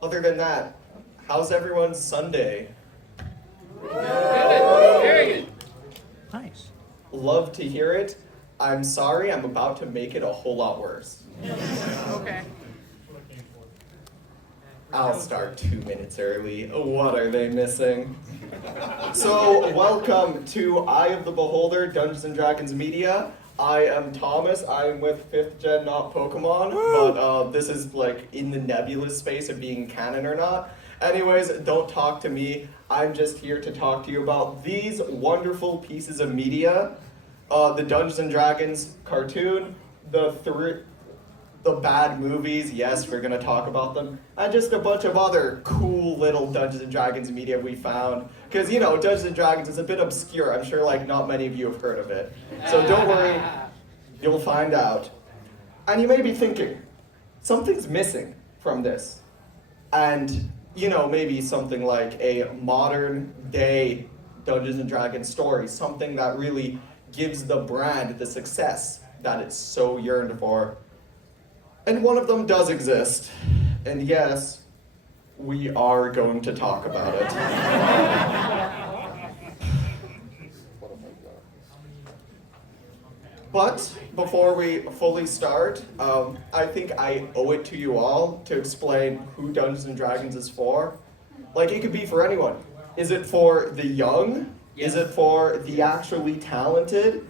Other than that, how's everyone's Sunday? Good. Very good. Nice. Love to hear it. I'm sorry, I'm about to make it a whole lot worse. Okay. I'll start 2 minutes early. What are they missing? So, welcome to Eye of the Beholder, Dungeons & Dragons Media. I am Thomas. I am with 5th Gen, not Pokemon, but this is like in the nebulous space of being canon or not. Anyways, don't talk to me. I'm just here to talk to you about these wonderful pieces of media. The Dungeons & Dragons cartoon, the bad movies, yes, we're gonna talk about them, and just a bunch of other cool little Dungeons & Dragons media we found. Because, you know, Dungeons & Dragons is a bit obscure. I'm sure, like, not many of you have heard of it. So don't worry, you'll find out. And you may be thinking, something's missing from this. And, you know, maybe something like a modern day Dungeons & Dragons story, something that really gives the brand the success that it's so yearned for. And one of them does exist. And yes, we are going to talk about it. But before we fully start, I think I owe it to you all to explain who Dungeons & Dragons is for. Like, it could be for anyone. Is it for the young? Is it for the actually talented?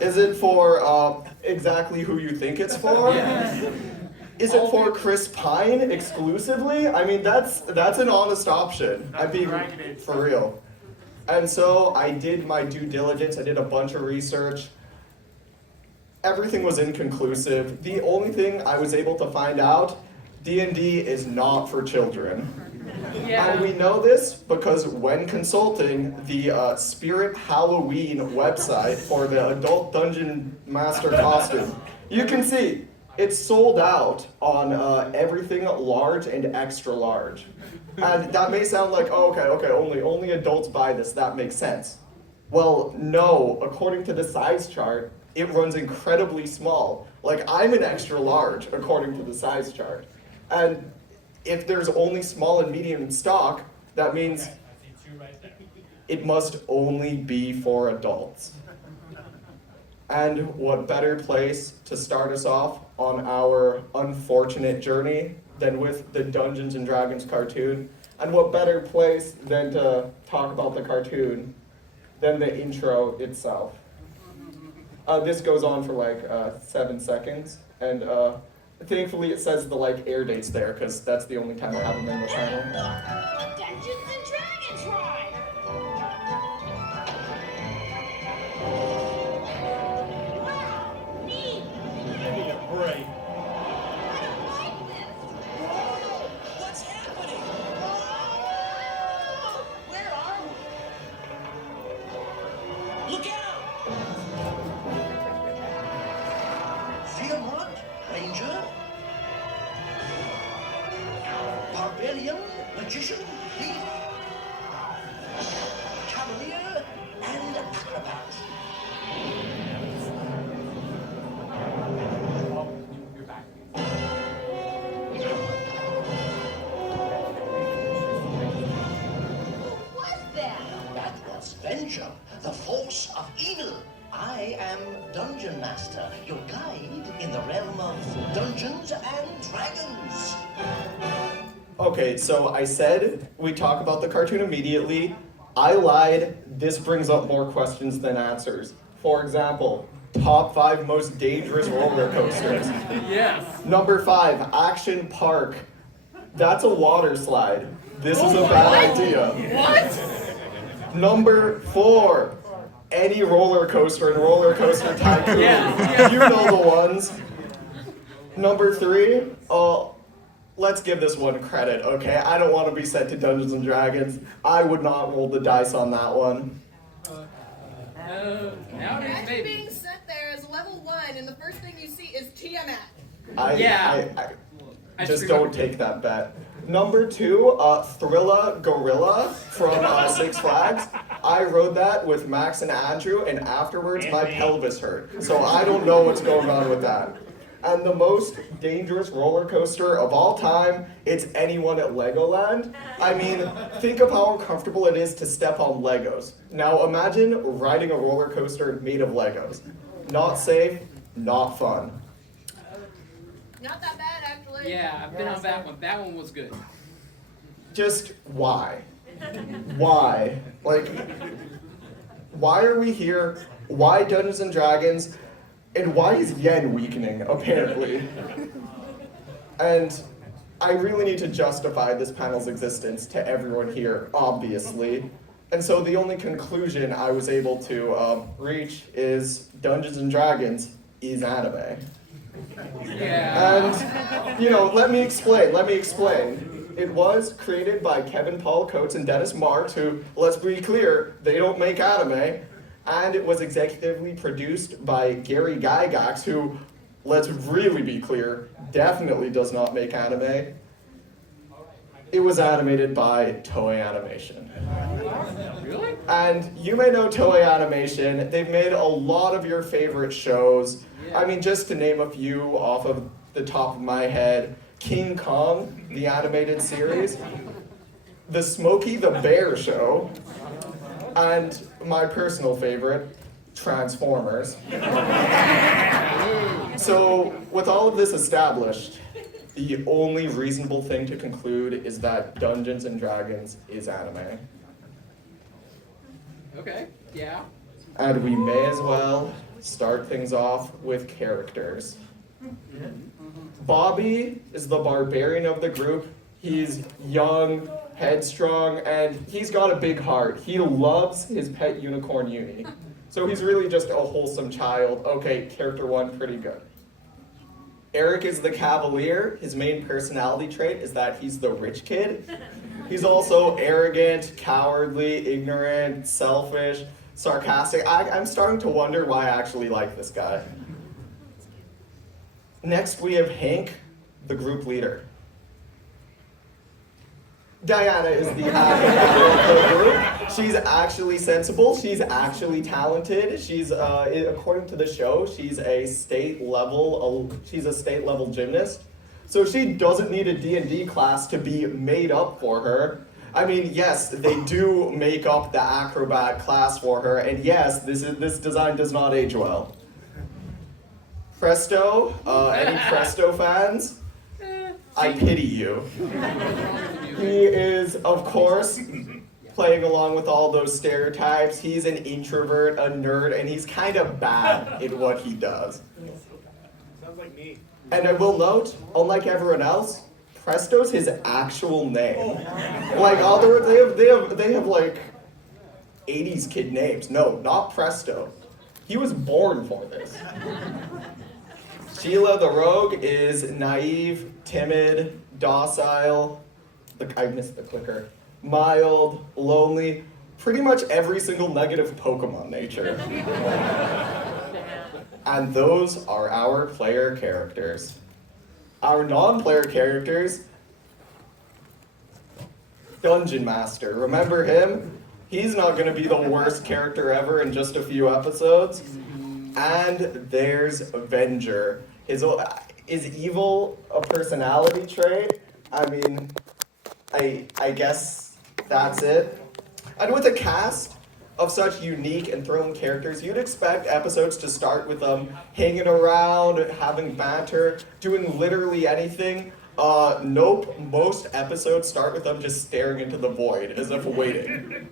Is it for exactly who you think it's for? Is it for Chris Pine exclusively? I mean, that's an honest option. I'm being for real. And so I did my due diligence. I did a bunch of research. Everything was inconclusive. The only thing I was able to find out, D&D is not for children. Yeah. And we know this because when consulting the Spirit Halloween website for the Adult Dungeon Master costume, you can see it's sold out on everything large and extra large. And that may sound like, oh, okay, only adults buy this, that makes sense. Well, no, according to the size chart, it runs incredibly small. Like, I'm an extra large according to the size chart. And if there's only small and medium in stock, that means it must only be for adults. And what better place to start us off on our unfortunate journey than with the Dungeons & Dragons cartoon? And what better place than to talk about the cartoon than the intro itself? This goes on for like 7 seconds, and thankfully it says the like air dates there, because that's the only time I have them in the channel. Dungeons and Dragons ride! Wow, neat! Give me a break. I don't like this! What's happening? Where are we? Look out! Fear not, Ranger. Barbarian, magician, thief, cavalier, and acrobat. Who was that? That was Venture, the force of evil. I am Dungeon Master, your guide in the realm of Dungeons and Dragons. Okay, so I said we talk about the cartoon immediately. I lied. This brings up more questions than answers. For example, top 5 most dangerous roller coasters. Yes. Number 5, Action Park. That's a water slide. This is a bad idea. What? Number 4, any roller coaster and Roller Coaster Tycoon. Yeah. You know the ones. Number 3, let's give this one credit, okay? I don't want to be sent to Dungeons & Dragons. I would not roll the dice on that one. Nowadays, Imagine maybe. being sent there as level 1 and the first thing you see is Tiamat. I just don't take that bet. Number 2, Thrilla Gorilla from Six Flags. I rode that with Max and Andrew, and afterwards my pelvis hurt. So I don't know what's going on with that. And the most dangerous roller coaster of all time, it's anyone at Legoland. I mean, think of how uncomfortable it is to step on Legos. Now imagine riding a roller coaster made of Legos. Not safe, not fun. Not that bad, actually. Yeah, I've been on that one. That one was good. Just why? Why? Like, why are we here? Why Dungeons and Dragons? And why is yen weakening, apparently? And I really need to justify this panel's existence to everyone here, obviously. And so the only conclusion I was able to reach is Dungeons and Dragons is anime. Yeah. And, let me explain. It was created by Kevin Paul Coates and Dennis Marks, who, let's be clear, they don't make anime. And it was executively produced by Gary Gygax, who, let's really be clear, definitely does not make anime. It was animated by Toei Animation. Really? And you may know Toei Animation. They've made a lot of your favorite shows. I mean, just to name a few off of the top of my head, King Kong, the animated series, The Smokey the Bear Show, and my personal favorite, Transformers. So, with all of this established, the only reasonable thing to conclude is that Dungeons and Dragons is anime. Okay. Yeah. And we may as well start things off with characters. Bobby is the barbarian of the group. He's young, headstrong, and he's got a big heart. He loves his pet unicorn Uni. So he's really just a wholesome child. Okay, character one, pretty good. Eric is the cavalier. His main personality trait is that he's the rich kid. He's also arrogant, cowardly, ignorant, selfish, sarcastic. I'm starting to wonder why I actually like this guy. Next, we have Hank, the group leader. Diana is the advocate of the group. She's actually sensible. She's actually talented. She's, according to the show, she's a state level gymnast. So she doesn't need a D&D class to be made up for her. I mean, yes, they do make up the acrobat class for her, and yes, this design does not age well. Presto, any Presto fans? I pity you. He is, of course, playing along with all those stereotypes. He's an introvert, a nerd, and he's kind of bad at what he does. Sounds like me. And I will note, unlike everyone else, Presto's his actual name. Like, they have like 80s kid names. No, not Presto. He was born for this. Sheila the rogue is naive, timid, docile, I missed the clicker, mild, lonely, pretty much every single negative Pokemon nature. And those are our player characters. Our non-player characters, Dungeon Master. Remember him? He's not going to be the worst character ever in just a few episodes. And there's Avenger. Is evil a personality trait? I mean, I guess that's it. And with a cast of such unique and thrilling characters, you'd expect episodes to start with them hanging around, having banter, doing literally anything. Nope, most episodes start with them just staring into the void as if waiting.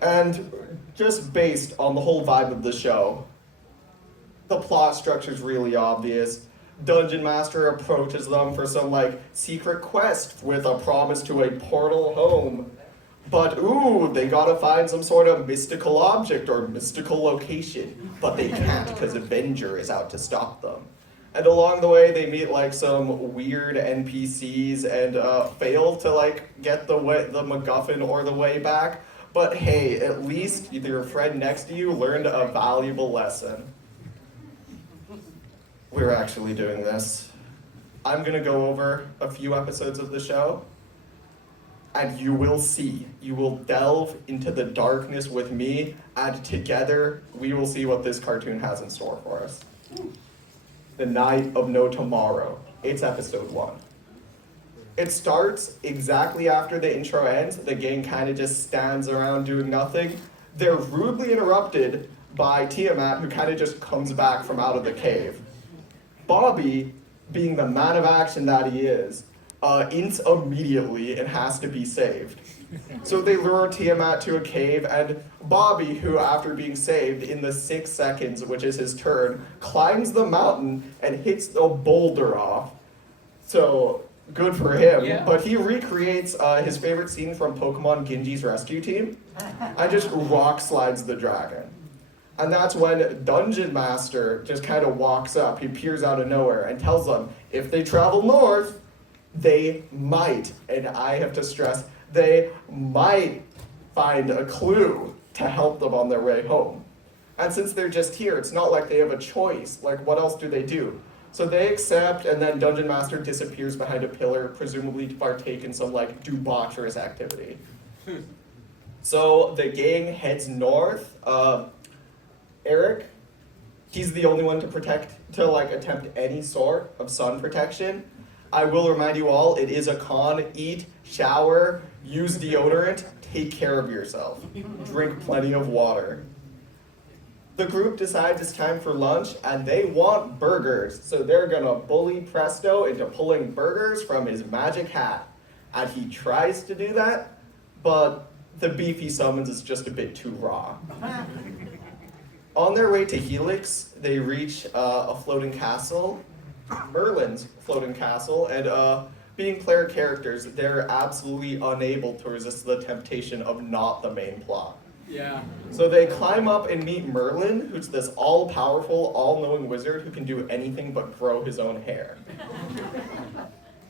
And just based on the whole vibe of the show, the plot structure's really obvious. Dungeon Master approaches them for some, secret quest with a promise to a portal home. But, they gotta find some sort of mystical object or mystical location. But they can't because Avenger is out to stop them. And along the way, they meet, some weird NPCs and fail to, get the MacGuffin or the way back. But hey, at least your friend next to you learned a valuable lesson. We're actually doing this. I'm gonna go over a few episodes of the show, and you will see. You will delve into the darkness with me, and together we will see what this cartoon has in store for us. The Night of No Tomorrow. It's episode 1. It starts exactly after the intro ends. The gang kind of just stands around doing nothing. They're rudely interrupted by Tiamat, who kind of just comes back from out of the cave. Bobby, being the man of action that he is, ints immediately and has to be saved. So they lure Tiamat to a cave, and Bobby, who after being saved in the 6 seconds, which is his turn, climbs the mountain and hits the boulder off. So good for him. Yeah. But he recreates his favorite scene from Pokemon Genji's rescue team and just rock slides the dragon. And that's when Dungeon Master just kind of walks up. He appears out of nowhere and tells them if they travel north, they might, and I have to stress, they might find a clue to help them on their way home. And since they're just here, it's not like they have a choice. Like, what else do they do? So they accept, and then Dungeon Master disappears behind a pillar, presumably to partake in some, like, debaucherous activity. So the gang heads north. Eric, he's the only one to attempt any sort of sun protection. I will remind you all, it is a con. Eat, shower, use deodorant, take care of yourself. Drink plenty of water. The group decides it's time for lunch, and they want burgers. So they're gonna bully Presto into pulling burgers from his magic hat. And he tries to do that, but the beef he summons is just a bit too raw. On their way to Helix, they reach a floating castle, Merlin's floating castle, and being player characters, they're absolutely unable to resist the temptation of not the main plot. Yeah. So they climb up and meet Merlin, who's this all-powerful, all-knowing wizard who can do anything but grow his own hair.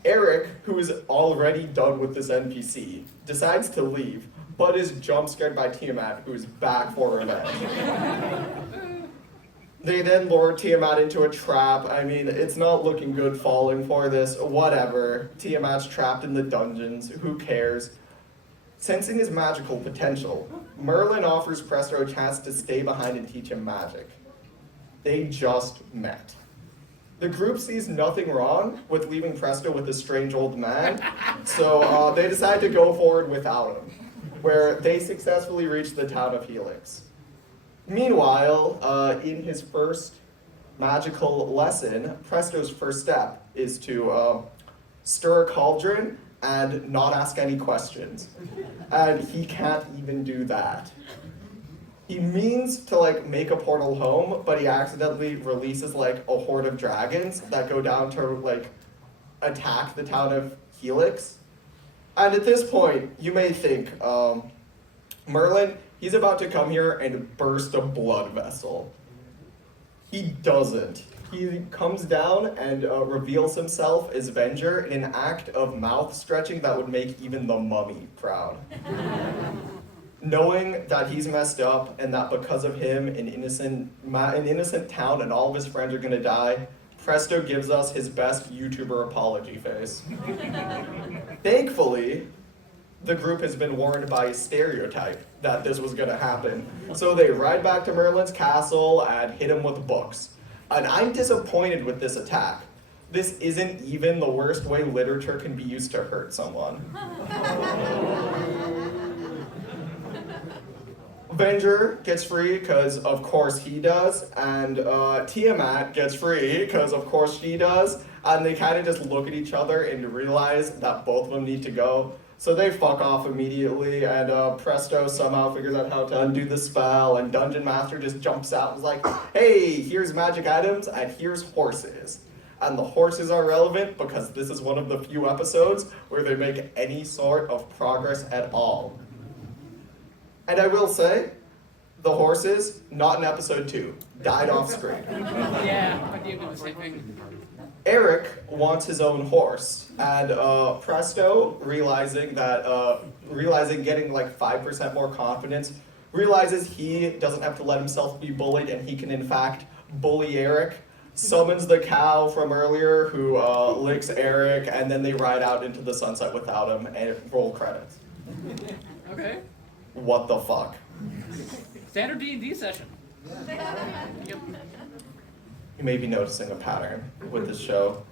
Eric, who is already done with this NPC, decides to leave, but is jump-scared by Tiamat, who is back for revenge. They then lure Tiamat into a trap. I mean, it's not looking good falling for this. Whatever. Tiamat's trapped in the dungeons. Who cares? Sensing his magical potential, Merlin offers Presto a chance to stay behind and teach him magic. They just met. The group sees nothing wrong with leaving Presto with a strange old man, so they decide to go forward without him, where they successfully reach the town of Helix. Meanwhile, in his first magical lesson, Presto's first step is to stir a cauldron and not ask any questions. And he can't even do that. He means to make a portal home, but he accidentally releases a horde of dragons that go down to attack the town of Helix. And at this point, you may think, Merlin, he's about to come here and burst a blood vessel. He doesn't. He comes down and reveals himself as Venger in an act of mouth stretching that would make even the mummy proud. Knowing that he's messed up and that because of him an innocent town and all of his friends are gonna die, Presto gives us his best YouTuber apology face. Thankfully, the group has been warned by a stereotype that this was gonna happen. So they ride back to Merlin's castle and hit him with books. And I'm disappointed with this attack. This isn't even the worst way literature can be used to hurt someone. Venger gets free because of course he does, and Tiamat gets free because of course she does, and they kind of just look at each other and realize that both of them need to go. So they fuck off immediately, and Presto somehow figures out how to undo the spell, and Dungeon Master just jumps out and is like, hey, here's magic items, and here's horses. And the horses are relevant because this is one of the few episodes where they make any sort of progress at all. And I will say, the horses, not in episode 2, died off screen. Yeah, I did do the same thing. Eric wants his own horse, and Presto, realizing getting 5% more confidence, realizes he doesn't have to let himself be bullied and he can in fact bully Eric, summons the cow from earlier who licks Eric, and then they ride out into the sunset without him and roll credits. Okay. What the fuck? Standard D&D session. Yep. You may be noticing a pattern with this show.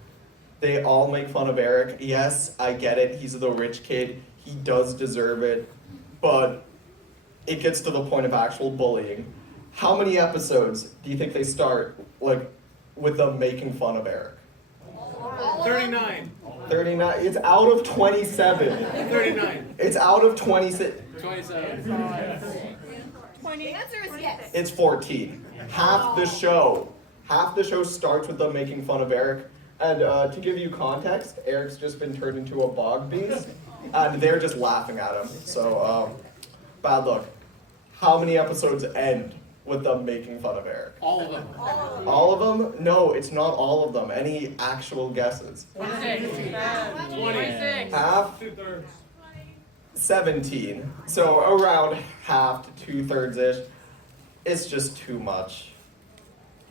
They all make fun of Eric. Yes, I get it. He's the rich kid. He does deserve it. But it gets to the point of actual bullying. How many episodes do you think they start, like, with them making fun of Eric? 39. 39. It's out of 27. 39. It's out of 26. 27. The answer is yes. It's 14. Half the show starts with them making fun of Eric. And to give you context, Eric's just been turned into a bog beast, and they're just laughing at him. So, bad luck. How many episodes end with them making fun of Eric? All of them. All of them? No, it's not all of them. Any actual guesses? 26. 26. Half? 2/3. 17. So around half to 2/3-ish. It's just too much.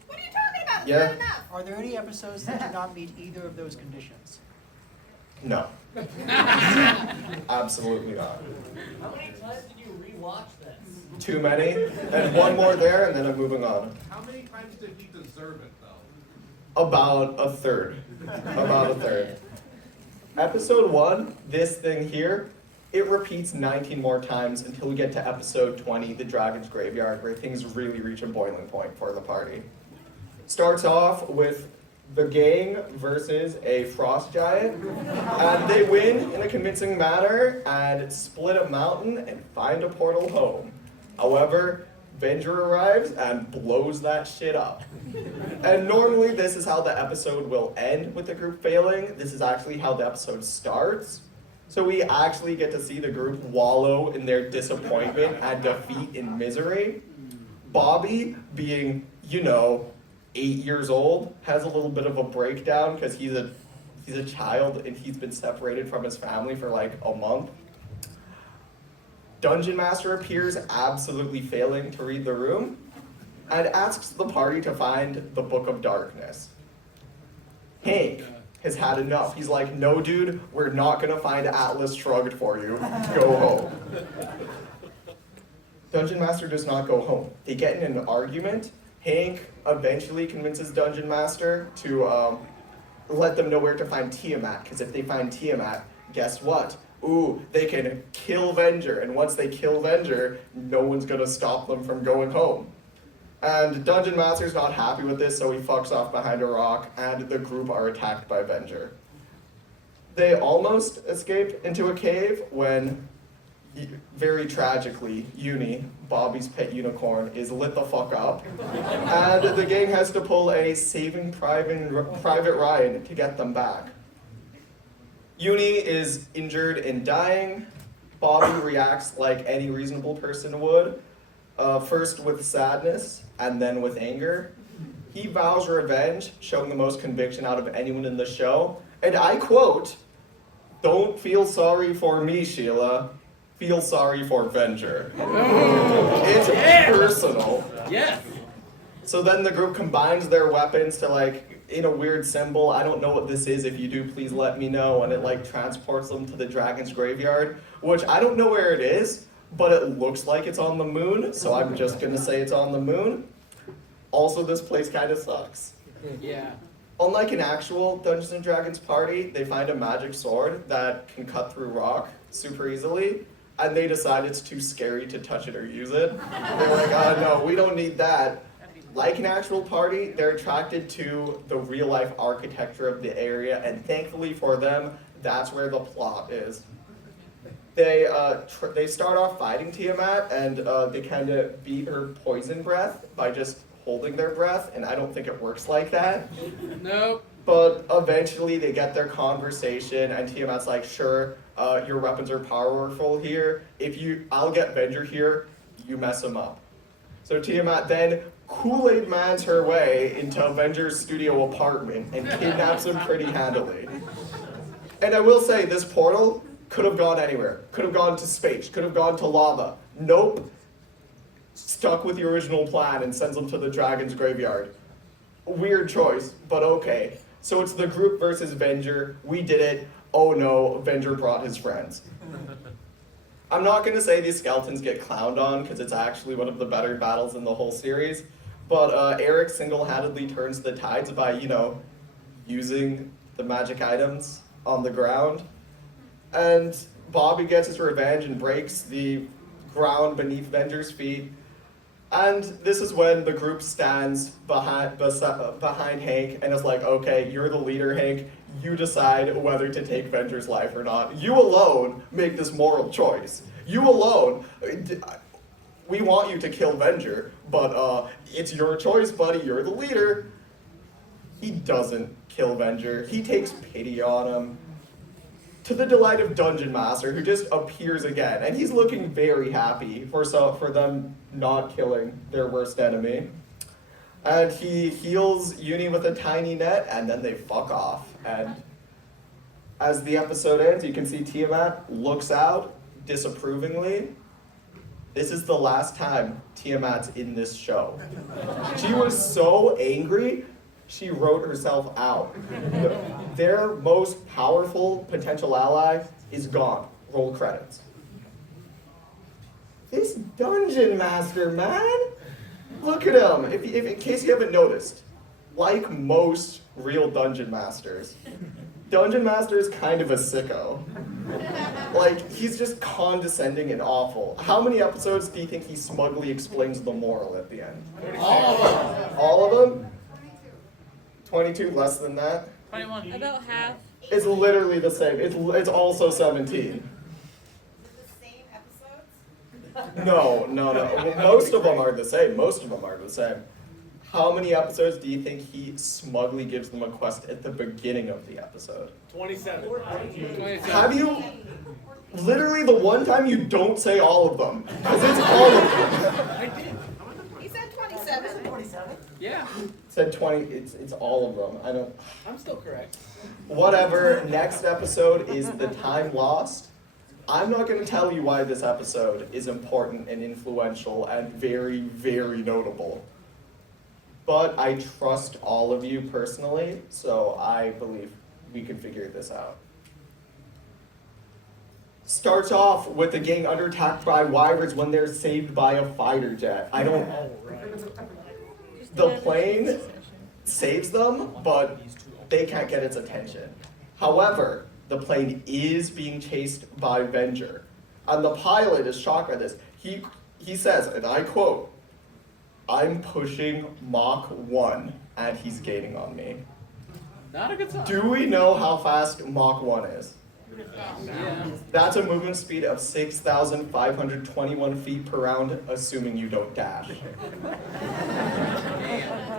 What are you talking about? It's Yeah. not enough. Are there any episodes that do not meet either of those conditions? No. Absolutely not. How many times did you rewatch this? Too many. And one more there, and then I'm moving on. How many times did he deserve it, though? About a third. About a third. Episode 1, this thing here, it repeats 19 more times until we get to episode 20, The Dragon's Graveyard, where things really reach a boiling point for the party. Starts off with the gang versus a frost giant, and they win in a convincing manner and split a mountain and find a portal home. However, Venger arrives and blows that shit up. And normally this is how the episode will end with the group failing. This is actually how the episode starts. So we actually get to see the group wallow in their disappointment and defeat in misery. Bobby, being, 8 years old, has a little bit of a breakdown because he's a child and he's been separated from his family for like a month. Dungeon Master appears, absolutely failing to read the room, and asks the party to find the Book of Darkness. Hank has had enough. He's like, no dude, we're not gonna find Atlas Shrugged for you. Go home. Dungeon Master does not go home. They get in an argument. Hank eventually convinces Dungeon Master to let them know where to find Tiamat, because if they find Tiamat, guess what? Ooh, they can kill Venger, and once they kill Venger, no one's gonna stop them from going home. And Dungeon Master's not happy with this, so he fucks off behind a rock, and the group are attacked by Venger. They almost escape into a cave when, very tragically, Uni, Bobby's pet unicorn, is lit the fuck up, and the gang has to pull a Saving Private Ryan to get them back. Uni is injured and dying. Bobby reacts like any reasonable person would, first with sadness and then with anger. He vows revenge, showing the most conviction out of anyone in the show. And I quote, "Don't feel sorry for me, Sheila. Feel sorry for Venger." It's personal. Yes. So then the group combines their weapons to in a weird symbol. I don't know what this is. If you do, please let me know. And it transports them to the Dragon's Graveyard, which I don't know where it is, but it looks like it's on the moon. So I'm just gonna say it's on the moon. Also, this place kind of sucks. Yeah. Unlike an actual Dungeons and Dragons party, they find a magic sword that can cut through rock super easily, and they decide it's too scary to touch it or use it. They're like, oh no, we don't need that. Like an actual party, they're attracted to the real-life architecture of the area, and thankfully for them, that's where the plot is. They start off fighting Tiamat, and they kind of beat her poison breath by just holding their breath, and I don't think it works like that. Nope. But eventually they get their conversation, and Tiamat's like, sure, your weapons are powerful here. I'll get Venger here, you mess him up. So Tiamat then Kool-Aid mans her way into Venger's studio apartment and kidnaps him pretty handily. And I will say, this portal could have gone anywhere. Could have gone to space, could have gone to lava. Nope. Stuck with the original plan and sends them to the Dragon's Graveyard. Weird choice, but okay. So it's the group versus Venger. We did it. Oh no, Venger brought his friends. I'm not going to say these skeletons get clowned on because it's actually one of the better battles in the whole series, But Eric single-handedly turns the tides by, using the magic items on the ground. And Bobby gets his revenge and breaks the ground beneath Venger's feet. And this is when the group stands behind Hank and is like, okay, you're the leader, Hank. You decide whether to take Venger's life or not. You alone make this moral choice. You alone. We want you to kill Venger, but it's your choice, buddy. You're the leader. He doesn't kill Venger. He takes pity on him. To the delight of Dungeon Master, who just appears again, and he's looking very happy for them not killing their worst enemy. And he heals Uni with a tiny net, and then they fuck off. And as the episode ends, you can see Tiamat looks out disapprovingly. This is the last time Tiamat's in this show. She was so angry, she wrote herself out. Their most powerful potential ally is gone. Roll credits. This Dungeon Master, man! Look at him. If in case you haven't noticed, like most real Dungeon Masters, Dungeon Master is kind of a sicko. Like, he's just condescending and awful. How many episodes do you think he smugly explains the moral at the end? All of them. All of them? 22, less than that? 21. About half. It's literally the same. It's also 17. The same episodes? No. Well, most of them are the same. How many episodes do you think he smugly gives them a quest at the beginning of the episode? 27. 27. Have you? Literally the one time you don't say all of them. Because it's all of them. I did. He said 27. 27? Yeah, Said 20, it's all of them. I'm still correct. Whatever, next episode is The Time Lost. I'm not going to tell you why this episode is important and influential and very, very notable. But I trust all of you personally, so I believe we can figure this out. Starts off with the gang under attack by wyverns when they're saved by a fighter jet. The plane saves them, but they can't get its attention. However, the plane is being chased by Venger. And the pilot is shocked by this. He says, and I quote, "I'm pushing Mach 1 and he's gaining on me." Not a good sign. Do we know how fast Mach 1 is? Yeah. That's a movement speed of 6,521 feet per round, assuming you don't dash.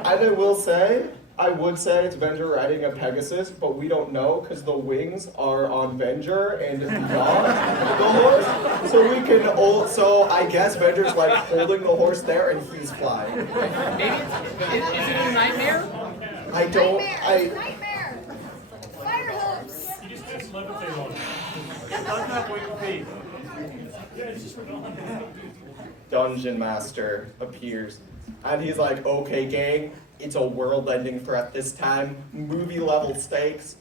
And I would say it's Venger riding a Pegasus, but we don't know because the wings are on Venger and not the horse. So I guess Venger's like holding the horse there and he's flying. Maybe is it a nightmare? I don't. Nightmare! Fire hoops! You just did levitate on it. Does not wait feet. Dungeon Master appears, and he's like, "Okay, gang, it's a world-ending threat this time. Movie-level stakes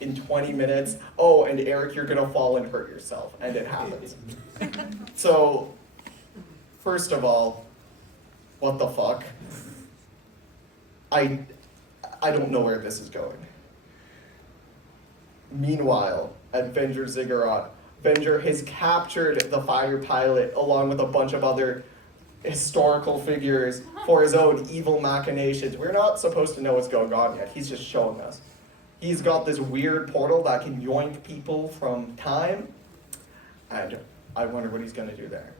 in 20 minutes. Oh, and Eric, you're gonna fall and hurt yourself," and it happens. So, first of all, what the fuck? I don't know where this is going. Meanwhile, at Venger Ziggurat, Venger has captured the fighter pilot along with a bunch of other historical figures for his own evil machinations. We're not supposed to know what's going on yet. He's just showing us. He's got this weird portal that can yoink people from time, and I wonder what he's going to do there.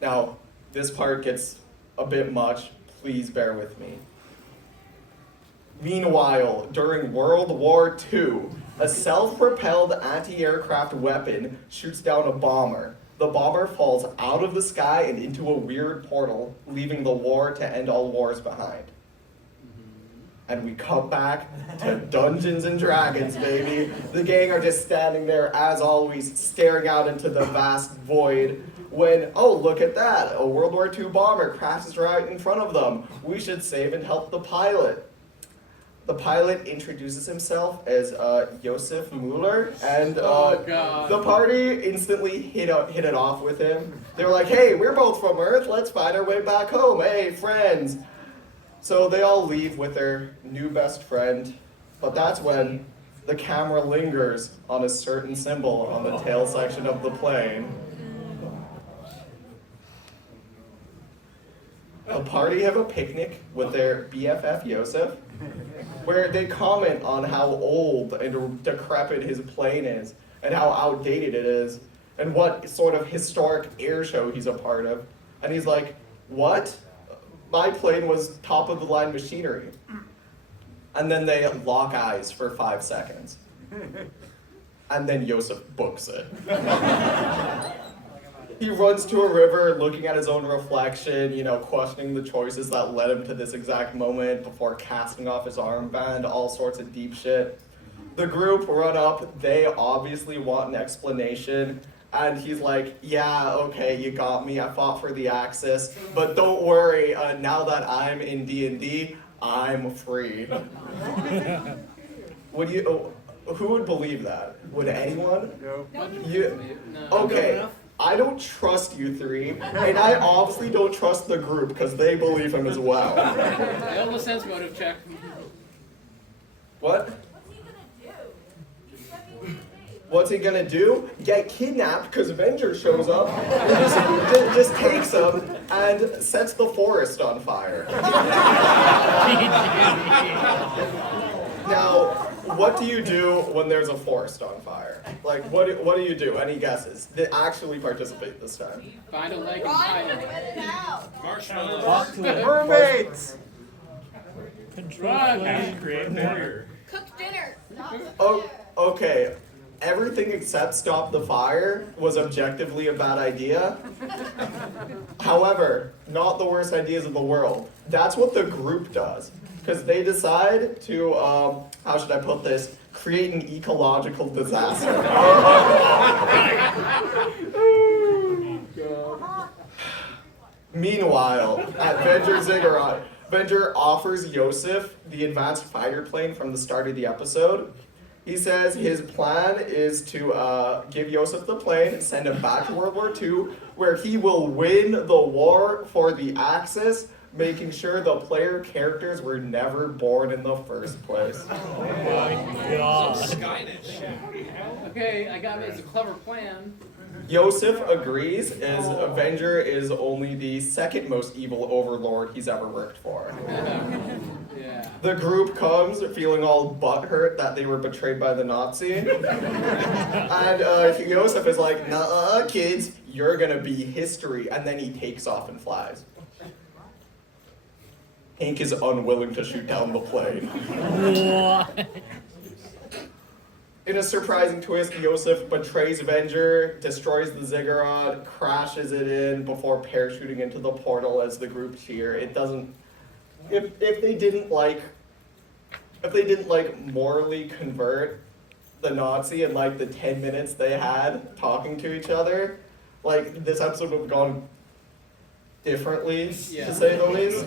Now, this part gets a bit much. Please bear with me. Meanwhile, during World War II, a self-propelled anti-aircraft weapon shoots down a bomber. The bomber falls out of the sky and into a weird portal, leaving the war to end all wars behind. And we come back to Dungeons and Dragons, baby. The gang are just standing there, as always, staring out into the vast void when, oh, look at that, a World War II bomber crashes right in front of them. We should save and help the pilot. The pilot introduces himself as Josef Mueller, and God. the party instantly hit it off with him. They were like, "Hey, we're both from Earth. Let's find our way back home. Hey, friends." So they all leave with their new best friend, but that's when the camera lingers on a certain symbol on the tail section of the plane. The party have a picnic with their BFF Joseph, where they comment on how old and decrepit his plane is, and how outdated it is, and what sort of historic air show he's a part of. And he's like, "What? My plane was top of the line machinery." And then they lock eyes for 5 seconds. And then Joseph books it. He runs to a river looking at his own reflection, questioning the choices that led him to this exact moment before casting off his armband, all sorts of deep shit. The group run up, they obviously want an explanation, and he's like, "Yeah, okay, you got me, I fought for the Axis, but don't worry, now that I'm in D&D, I'm free." Who would believe that? Would anyone? No. Okay, I don't trust you three, and I obviously don't trust the group because they believe him as well. I almost sense motive check. What? What's he gonna do? Get kidnapped because Avenger shows up, and just takes him and sets the forest on fire. Now, what do you do when there's a forest on fire? Like, what do you do? Any guesses? They actually participate this time. Find a leg and Run hide and it. let it out. Marshmallows. Mermaids! Run! Create a barrier. Cook dinner. Oh, okay. Everything except stop the fire was objectively a bad idea. However, not the worst ideas in the world. That's what the group does. Because they decide to, how should I put this, create an ecological disaster. Meanwhile, at Venger Ziggurat, Venger offers Joseph the advanced fighter plane from the start of the episode. He says his plan is to give Joseph the plane, send him back to World War II, where he will win the war for the Axis, making sure the player characters were never born in the first place. Okay, I got it. It's a clever plan. Joseph agrees, as Avenger is only the second most evil overlord he's ever worked for. Yeah. The group comes feeling all butthurt that they were betrayed by the Nazi. And Joseph is like, "Nuh-uh, kids, you're gonna be history." And then he takes off and flies. Hank is unwilling to shoot down the plane. In a surprising twist, Joseph betrays Avenger, destroys the ziggurat, crashes it in before parachuting into the portal as the group cheer. It doesn't. If they didn't like morally convert the Nazi in like the 10 minutes they had talking to each other, like this episode would have gone differently, to say the least.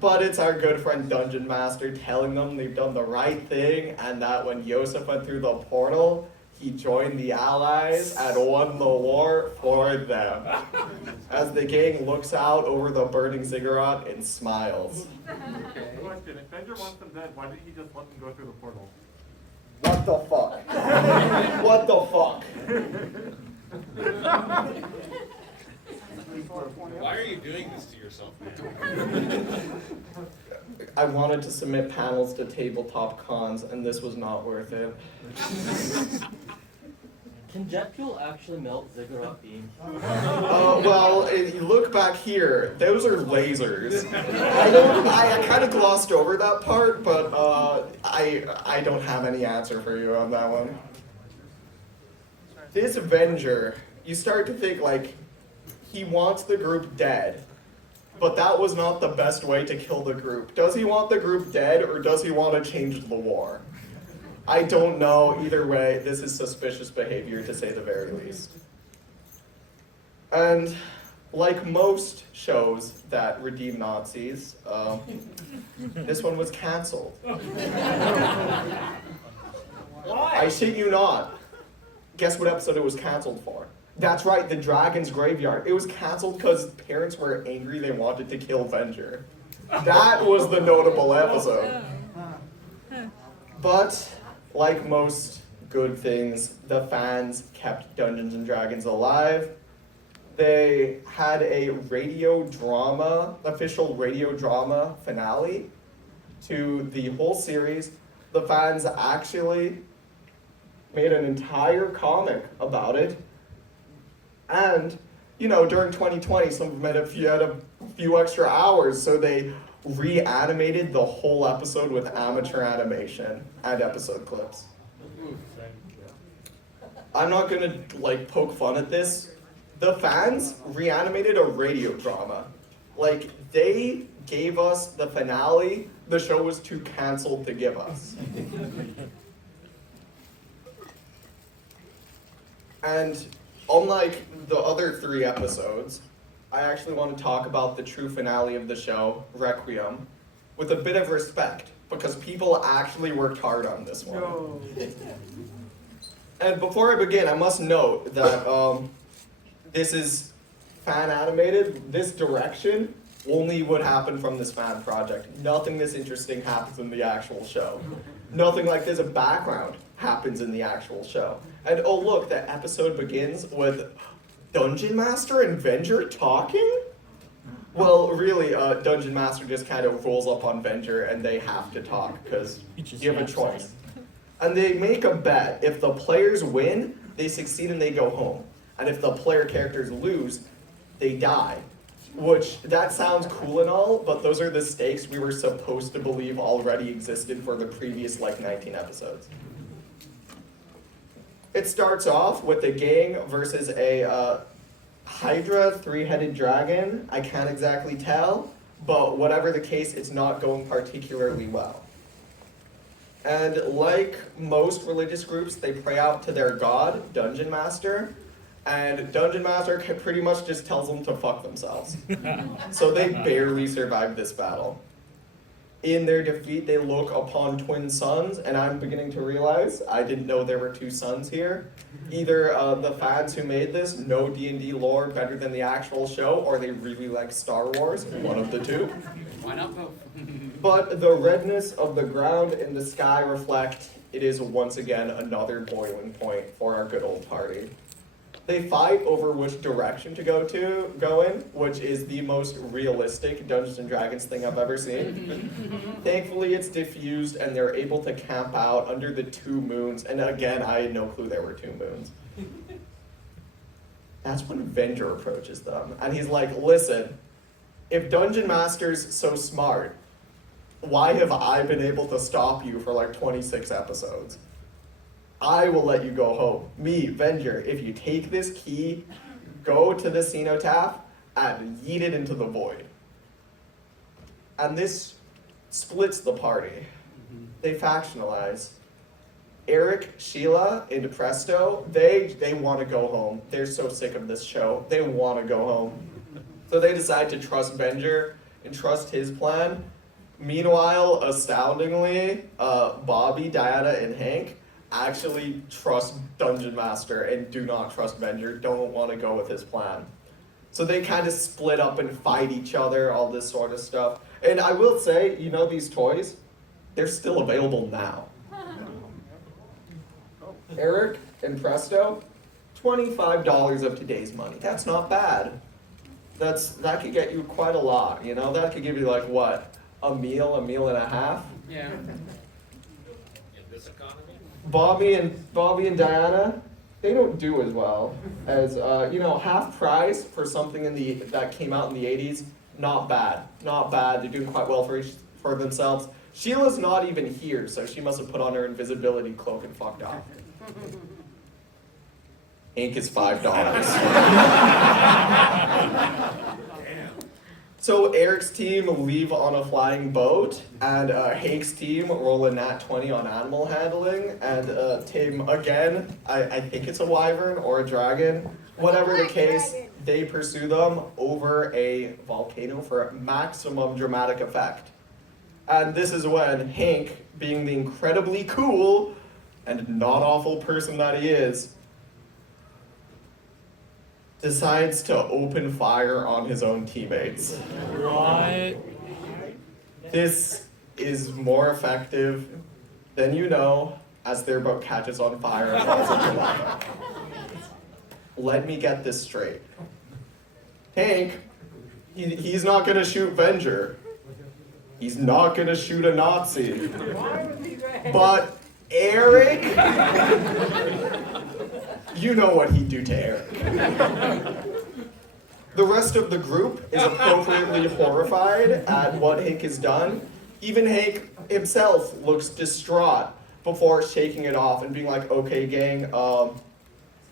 But it's our good friend Dungeon Master telling them they've done the right thing, and that when Joseph went through the portal, he joined the Allies and won the war for them. As the gang looks out over the burning ziggurat and smiles. Question, if Bender wants them dead, why did he just let them go through the portal? What the fuck? What the fuck? Why are you doing this to yourself, man? I wanted to submit panels to tabletop cons, and this was not worth it. Can jet fuel actually melt ziggurat beams? Well, if you look back here, those are lasers. I kind of glossed over that part, but I don't have any answer for you on that one. This Avenger, you start to think like, he wants the group dead, but that was not the best way to kill the group. Does he want the group dead, or does he want to change the war? I don't know. Either way, this is suspicious behavior, to say the very least. And like most shows that redeem Nazis, this one was canceled. I shit you not. Guess what episode it was canceled for? That's right, the Dragon's Graveyard. It was canceled because parents were angry they wanted to kill Venger. That was the notable episode. But, like most good things, the fans kept Dungeons and Dragons alive. They had a official radio drama finale to the whole series. The fans actually made an entire comic about it. And, you know, during 2020, some of them had a few extra hours, so they reanimated the whole episode with amateur animation and episode clips. I'm not gonna, like, poke fun at this. The fans reanimated a radio drama. Like, they gave us the finale the show was too canceled to give us. And unlike the other 3 episodes, I actually want to talk about the true finale of the show, Requiem, with a bit of respect, because people actually worked hard on this one. No. And before I begin, I must note that this is fan animated. This direction only would happen from this fan project. Nothing this interesting happens in the actual show. Nothing like this, a background happens in the actual show. And oh look, the episode begins with Dungeon Master and Venger talking? Well, really, Dungeon Master just kind of rolls up on Venger and they have to talk because you have a choice. And they make a bet. If the players win, they succeed and they go home. And if the player characters lose, they die. Which, that sounds cool and all, but those are the stakes we were supposed to believe already existed for the previous, 19 episodes. It starts off with a gang versus a Hydra 3-headed dragon. I can't exactly tell, but whatever the case, it's not going particularly well. And like most religious groups, they pray out to their god, Dungeon Master, and Dungeon Master pretty much just tells them to fuck themselves. So they barely survived this battle. In their defeat, they look upon twin sons, and I'm beginning to realize I didn't know there were 2 sons here. Either the fans who made this know D&D lore better than the actual show, or they really like Star Wars, one of the 2. Why not both? But the redness of the ground and the sky reflect it is once again another boiling point for our good old party. They fight over which direction to go in, which is the most realistic Dungeons and Dragons thing I've ever seen. Thankfully, it's diffused, and they're able to camp out under the 2 moons. And again, I had no clue there were 2 moons. That's when Venger approaches them, and he's like, listen, if Dungeon Master's so smart, why have I been able to stop you for 26 episodes? I will let you go home. Me, Venger, if you take this key, go to the cenotaph, and yeet it into the void. And this splits the party. They factionalize. Eric, Sheila, and Presto, they want to go home. They're so sick of this show. They want to go home. So they decide to trust Venger and trust his plan. Meanwhile, astoundingly, Bobby, Diana, and Hank actually trust Dungeon Master and do not trust Venger, don't want to go with his plan. So they kind of split up and fight each other, all this sort of stuff. And I will say, you know these toys? They're still available now. Eric and Presto, $25 of today's money. That's not bad. That could get you quite a lot, you know? That could give you what? A meal and a half? Yeah. In this economy? Bobby and Diana, they don't do as well as half price for something that came out in the 80s. Not bad. They're doing quite well for themselves. Sheila's not even here, so she must have put on her invisibility cloak and fucked off. Ink is $5. So Eric's team leave on a flying boat, and Hake's team roll a nat 20 on animal handling, and Tim, again, I think it's a wyvern or a dragon, whatever the case, they pursue them over a volcano for maximum dramatic effect. And this is when Hank, being the incredibly cool and not awful person that he is, decides to open fire on his own teammates. What? This is more effective than you know, as their boat catches on fire and falls into lava. Let me get this straight. Hank, he's not gonna shoot Venger. He's not gonna shoot a Nazi. But Eric, you know what he'd do to Eric. The rest of the group is appropriately horrified at what Hank has done. Even Hank himself looks distraught before shaking it off and being like, okay, gang,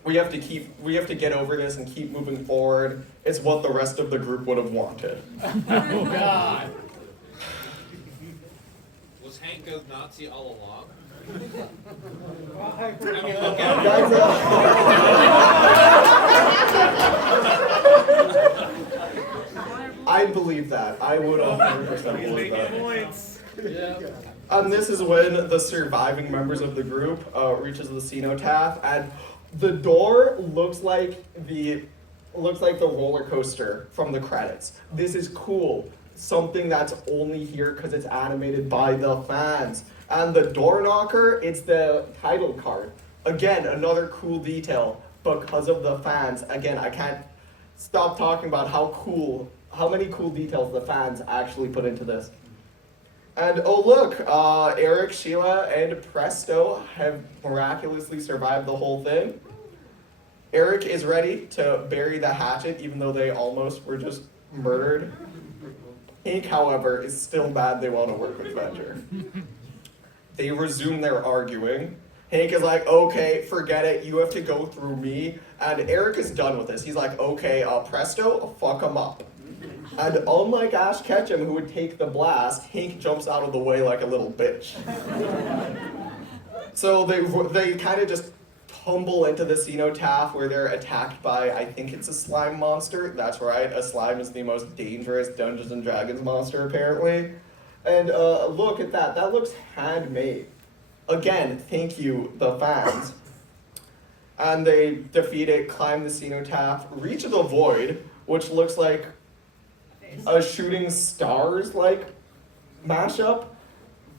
we have to get over this and keep moving forward. It's what the rest of the group would have wanted. Oh God. Was Hank a Nazi all along? I believe that. I would 100% believe that. Points. Yeah. And this is when the surviving members of the group reaches the cenotaph, and the door looks like the roller coaster from the credits. This is cool. Something that's only here because it's animated by the fans. And the door knocker, it's the title card. Again, another cool detail because of the fans. Again, I can't stop talking about how many cool details the fans actually put into this. And oh look, Eric, Sheila, and Presto have miraculously survived the whole thing. Eric is ready to bury the hatchet even though they almost were just murdered. Hank, however, is still mad they want to work with Venger. They resume their arguing. Hank is like, okay, forget it, you have to go through me. And Eric is done with this. He's like, okay, Presto, fuck him up. And unlike Ash Ketchum, who would take the blast, Hank jumps out of the way like a little bitch. So they kind of just tumble into the cenotaph where they're attacked by, I think it's a slime monster. That's right, a slime is the most dangerous Dungeons & Dragons monster, apparently. And look at that, that looks handmade. Again, thank you, the fans. And they defeat it, climb the cenotaph, reach the void, which looks like a Shooting Stars like mashup,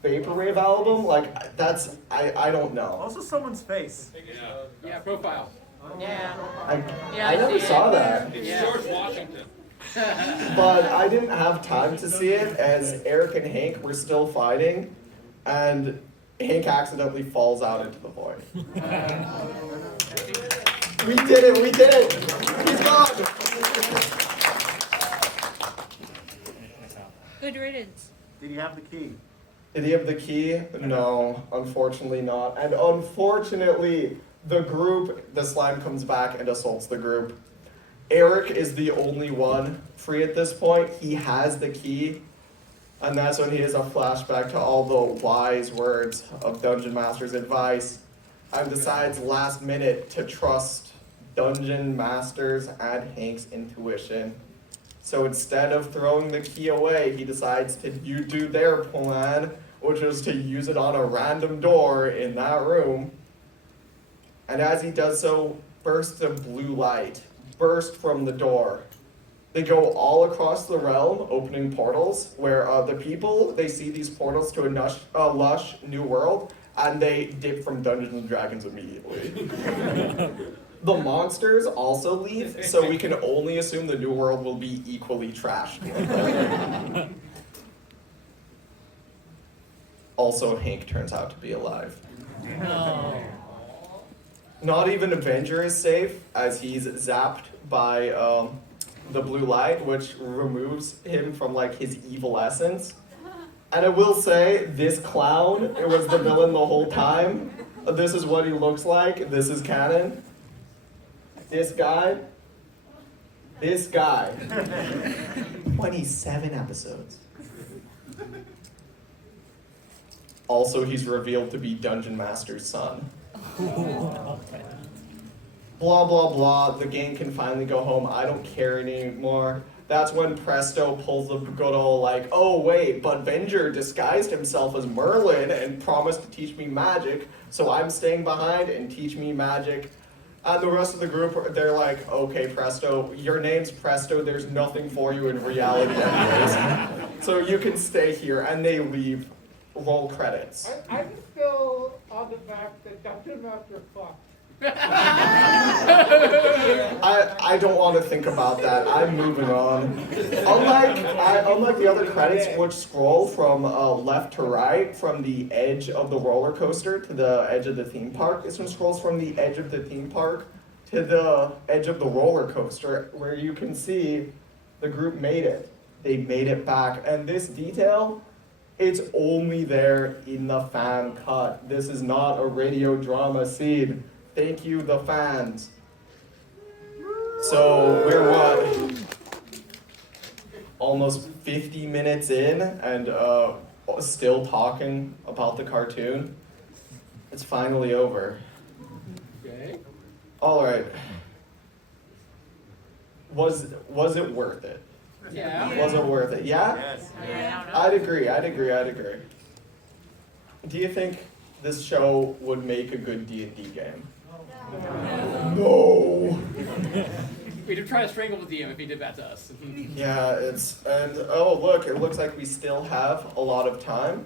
vaporwave album. Like that's I don't know. Also someone's face. Yeah. Yeah, profile. I I never see saw it. that, It's Yeah. George Washington. but I didn't have time to see it as Eric and Hank were still fighting, and Hank accidentally falls out into the void. We did it! We did it! He's gone! Good riddance. Did he have the key? Did he have the key? No, unfortunately not. And unfortunately, the slime comes back and assaults the group. Eric is the only one free at this point. He has the key. And that's when he has a flashback to all the wise words of Dungeon Master's advice and decides last minute to trust Dungeon Master's and Hank's intuition. So instead of throwing the key away, he decides to do their plan, which was to use it on a random door in that room. And as he does so, bursts of blue light burst from the door. They go all across the realm, opening portals, where the people, they see these portals to a lush new world, and they dip from Dungeons & Dragons immediately. The monsters also leave, so we can only assume the new world will be equally trashed. Also, Hank turns out to be alive. No. Not even Avenger is safe, as he's zapped by the blue light, which removes him from like his evil essence. And I will say, this clown, it was the villain the whole time. This is what he looks like. This is canon. This guy. 27 episodes. Also, he's revealed to be Dungeon Master's son. blah, blah, blah, the gang can finally go home, I don't care anymore. That's when Presto pulls the good old like, oh wait, but Venger disguised himself as Merlin and promised to teach me magic, so I'm staying behind and teach me magic. And the rest of the group, they're like, okay, Presto, your name's Presto, there's nothing for you in reality anyways. So you can stay here, and they leave. Roll credits. I'm still on the fact that Dungeon Master fucked. I don't want to think about that. I'm moving on. Unlike the other credits, which scroll from left to right, from the edge of the roller coaster to the edge of the theme park, this one scrolls from the edge of the theme park to the edge of the roller coaster, where you can see the group made it. They made it back, and this detail, it's only there in the fan cut. This is not a radio drama scene. Thank you, the fans. So we're what? Almost 50 minutes in and still talking about the cartoon. It's finally over. Okay. All right. Was it worth it? Yeah. Was it worth it? Yeah? Yes. I'd agree. Do you think this show would make a good D&D game? No. We'd try to strangle the DM if he did that to us. Yeah, oh look, it looks like we still have a lot of time.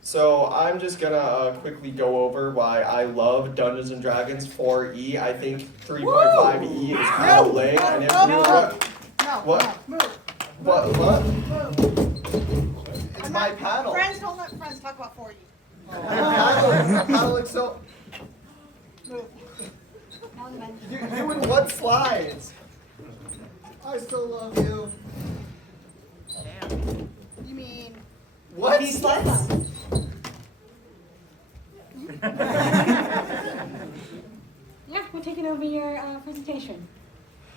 So I'm just gonna quickly go over why I love Dungeons and Dragons 4E. I think 3.5E is outlaying. And if you look, what? It's my panel. Friends don't let friends talk about 4E. My panel looks so. Move. You in what slides? I still love you. You mean What? these slides? Yeah, we're taking over your presentation.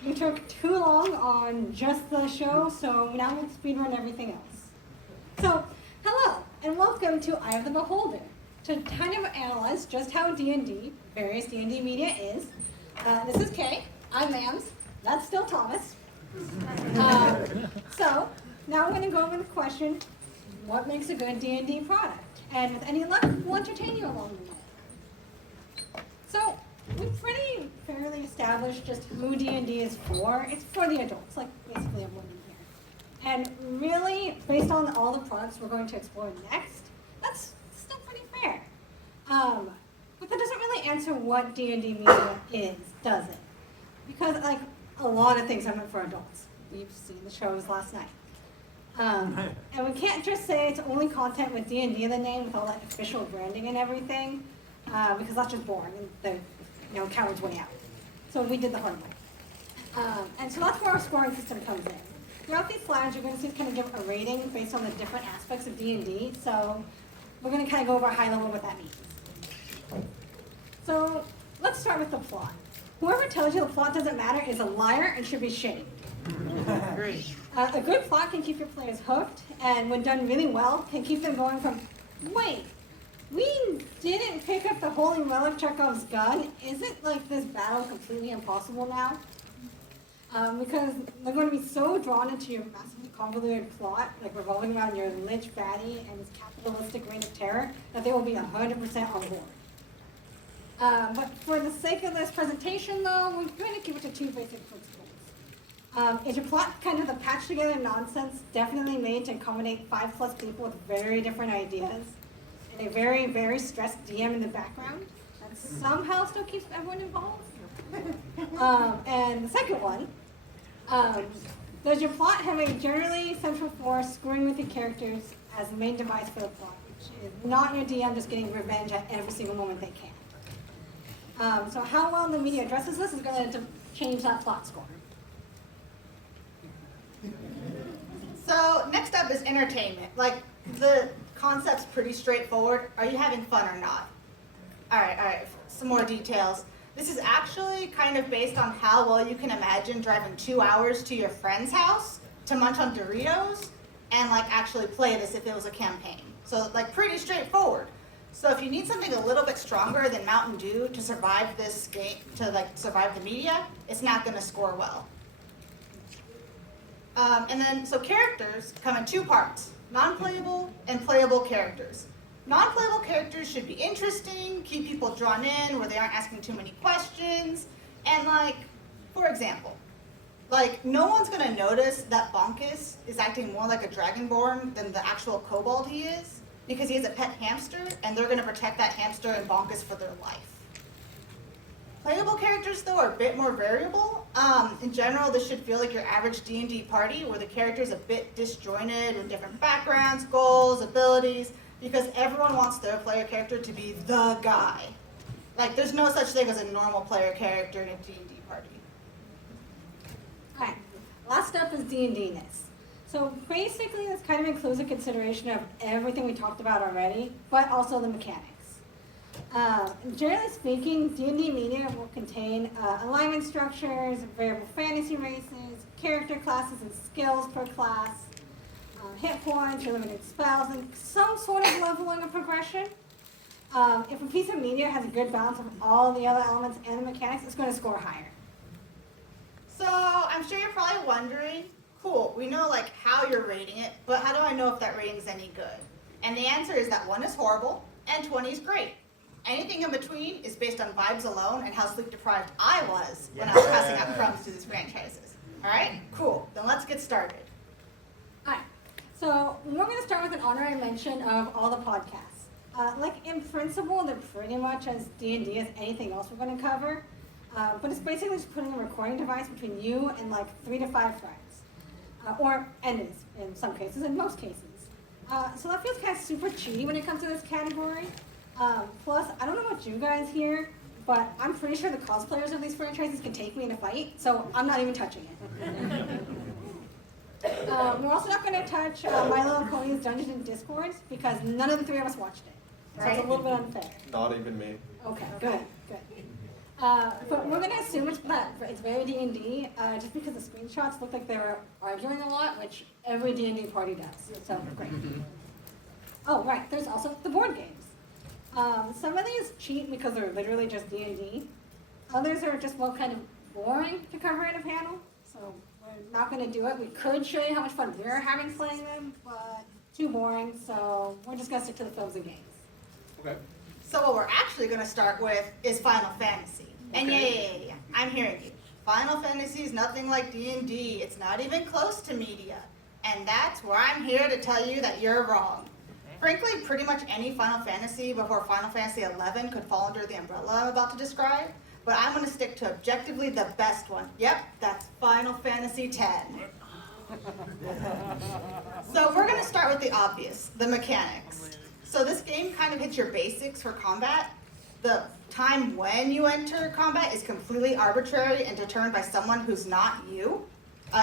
You took too long on just the show, so now we'll speedrun everything else. So, hello, and welcome to Eye of the Beholder. To kind of analyze just how D&D, various D&D media is, this is Kay, I'm Mams, that's still Thomas. So, now we're going to go over the question, what makes a good D&D product? And with any luck, we'll entertain you along the way. So, we've pretty fairly established just who D&D is for. It's for the adults, like basically everyone in here. And really, based on all the products we're going to explore next, that's still pretty fair. But that doesn't really answer what D&D media is, does it? Because like a lot of things are meant for adults. We've seen the shows last night. And we can't just say it's only content with D&D in the name with all that official branding and everything, because that's just boring and the coward's way out. So we did the hard way. And so that's where our scoring system comes in. Throughout these slides, you're going to see us kind of give a rating based on the different aspects of D&D. So we're going to kind of go over high level what that means. So let's start with the plot. Whoever tells you the plot doesn't matter is a liar and should be shamed. A good plot can keep your players hooked, and when done really well, can keep them going from, wait, we didn't pick up the Holy Relic Chekhov's gun. Isn't like this battle completely impossible now? Because they're going to be so drawn into your massively convoluted plot, like revolving around your lich baddie and his capitalistic reign of terror, that they will be 100% on board. But for the sake of this presentation, though, we're going to keep it to two basic principles. Is your plot kind of the patched together nonsense definitely made to accommodate 5+ people with very different ideas and a very, very stressed DM in the background that somehow still keeps everyone involved? And the second one, does your plot have a generally central force screwing with your characters as the main device for the plot, which is not your DM just getting revenge at every single moment they can? So how well the media addresses this is going to change that plot score. So next up is entertainment. Like the concept's pretty straightforward. Are you having fun or not? All right. Some more details. This is actually kind of based on how well you can imagine driving 2 hours to your friend's house to munch on Doritos and like actually play this if it was a campaign. So like pretty straightforward. So if you need something a little bit stronger than Mountain Dew to survive this game, to survive the media, it's not going to score well. So characters come in two parts, non-playable and playable characters. Non-playable characters should be interesting, keep people drawn in where they aren't asking too many questions, and for example, no one's gonna notice that Bonkus is acting more like a Dragonborn than the actual kobold he is, because he has a pet hamster, and they're gonna protect that hamster and Bonkus for their life. Playable characters, though, are a bit more variable. In general, this should feel like your average D&D party, where the character is a bit disjointed with different backgrounds, goals, abilities, because everyone wants their player character to be the guy. There's no such thing as a normal player character in a D&D party. Alright, last up is D&D-ness. So basically, this kind of includes a consideration of everything we talked about already, but also the mechanics. Generally speaking, D&D media will contain alignment structures, variable fantasy races, character classes and skills per class, hit points, or limited spells, and some sort of leveling or progression. If a piece of media has a good balance of all the other elements and the mechanics, it's going to score higher. So I'm sure you're probably wondering, cool, we know how you're rating it, but how do I know if that rating is any good? And the answer is that 1 is horrible and 20 is great. Anything in between is based on vibes alone and how sleep deprived I was when I was passing out crumbs to these franchises. All right, cool. Then let's get started. All right, so we're going to start with an honorary mention of all the podcasts. In principle, they're pretty much as D&D as anything else we're going to cover, but it's basically just putting a recording device between you and 3 to 5 friends, or enemies in some cases, in most cases. So that feels kind of super cheaty when it comes to this category. Plus, I don't know about you guys here, but I'm pretty sure the cosplayers of these franchises can take me in a fight, so I'm not even touching it. We're also not going to touch My Little Pony's Dungeons and Discords, because none of the 3 of us watched it. So it's a little bit unfair. Not even me. Okay, good. But we're going to assume it's very D&D, just because the screenshots look like they were arguing a lot, which every D&D party does, so great. Oh, right, there's also the board games. Some of these cheat because they're literally just D&D. Others are just, kind of boring to cover in a panel, so we're not going to do it. We could show you how much fun we're having playing them, but too boring, so we're just going to stick to the films and games. Okay. So what we're actually going to start with is Final Fantasy. And yeah, I'm hearing you. Final Fantasy is nothing like D&D. It's not even close to media. And that's where I'm here to tell you that you're wrong. Frankly, pretty much any Final Fantasy before Final Fantasy XI could fall under the umbrella I'm about to describe, but I'm going to stick to objectively the best one. Yep, that's Final Fantasy X. So we're going to start with the obvious, the mechanics. So this game kind of hits your basics for combat. The time when you enter combat is completely arbitrary and determined by someone who's not you.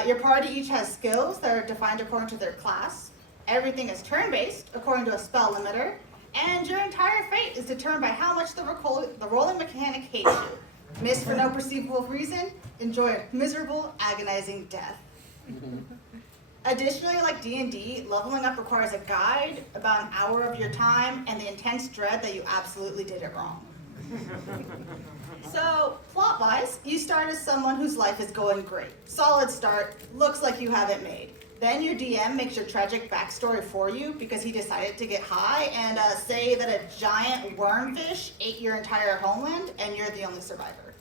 Your party each has skills that are defined according to their class. Everything is turn-based, according to a spell limiter, and your entire fate is determined by how much the rolling mechanic hates you. Miss for no perceivable reason, enjoy a miserable, agonizing death. Additionally, like D&D, leveling up requires a guide, about an hour of your time, and the intense dread that you absolutely did it wrong. So, plot-wise, you start as someone whose life is going great. Solid start, looks like you have it made. Then your DM makes your tragic backstory for you because he decided to get high and say that a giant wormfish ate your entire homeland and you're the only survivor.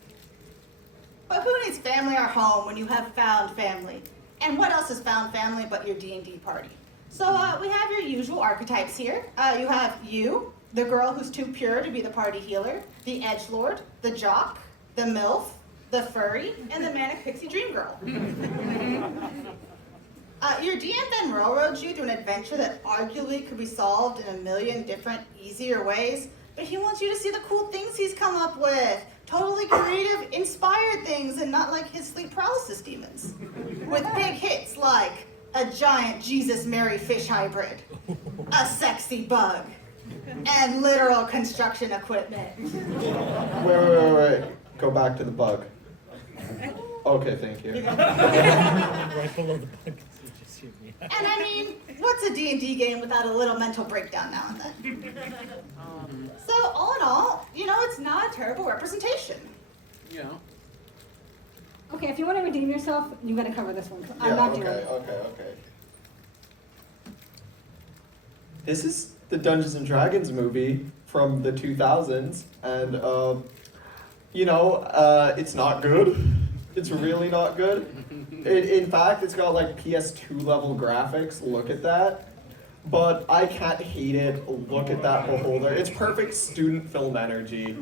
But who needs family or home when you have found family? And what else is found family but your D&D party? So we have your usual archetypes here. You have you, the girl who's too pure to be the party healer, the edgelord, the jock, the MILF, the furry, and the manic pixie dream girl. Your DM then railroads you to an adventure that arguably could be solved in a million different, easier ways, but he wants you to see the cool things he's come up with. Totally creative, inspired things, and not like his sleep paralysis demons. With big hits like a giant Jesus Mary fish hybrid, a sexy bug, and literal construction equipment. Wait. Go back to the bug. Okay, thank you. Right below the bug. And I mean, what's a D&D game without a little mental breakdown now and then? So all in all, it's not a terrible representation. You know. Okay, if you want to redeem yourself, you gotta cover this one. 'Cause I'm Yeah, not okay, doing it. okay. This is the Dungeons and Dragons movie from the 2000s, and it's not good. It's really not good. In fact, it's got like PS2 level graphics. Look at that. But I can't hate it. Look at that beholder. It's perfect student film energy.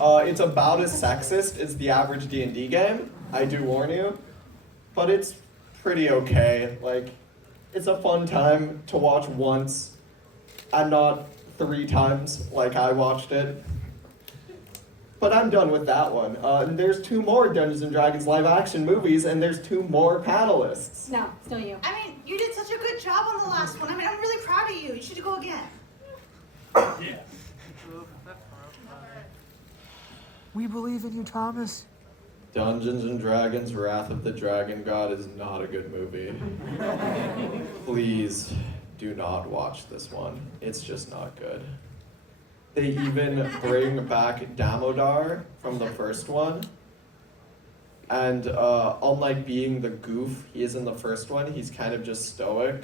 It's about as sexist as the average D&D game. I do warn you. But it's pretty okay. Like, it's a fun time to watch once and not 3 times like I watched it. But I'm done with that one. And there's 2 more Dungeons & Dragons live action movies, and there's 2 more panelists. No, still you. I mean, you did such a good job on the last one. I mean, I'm really proud of you. You should go again. Yeah. We believe in you, Thomas. Dungeons & Dragons Wrath of the Dragon God is not a good movie. Please do not watch this one. It's just not good. They even bring back Damodar from the first one. And unlike being the goof he is in the first one, he's kind of just stoic.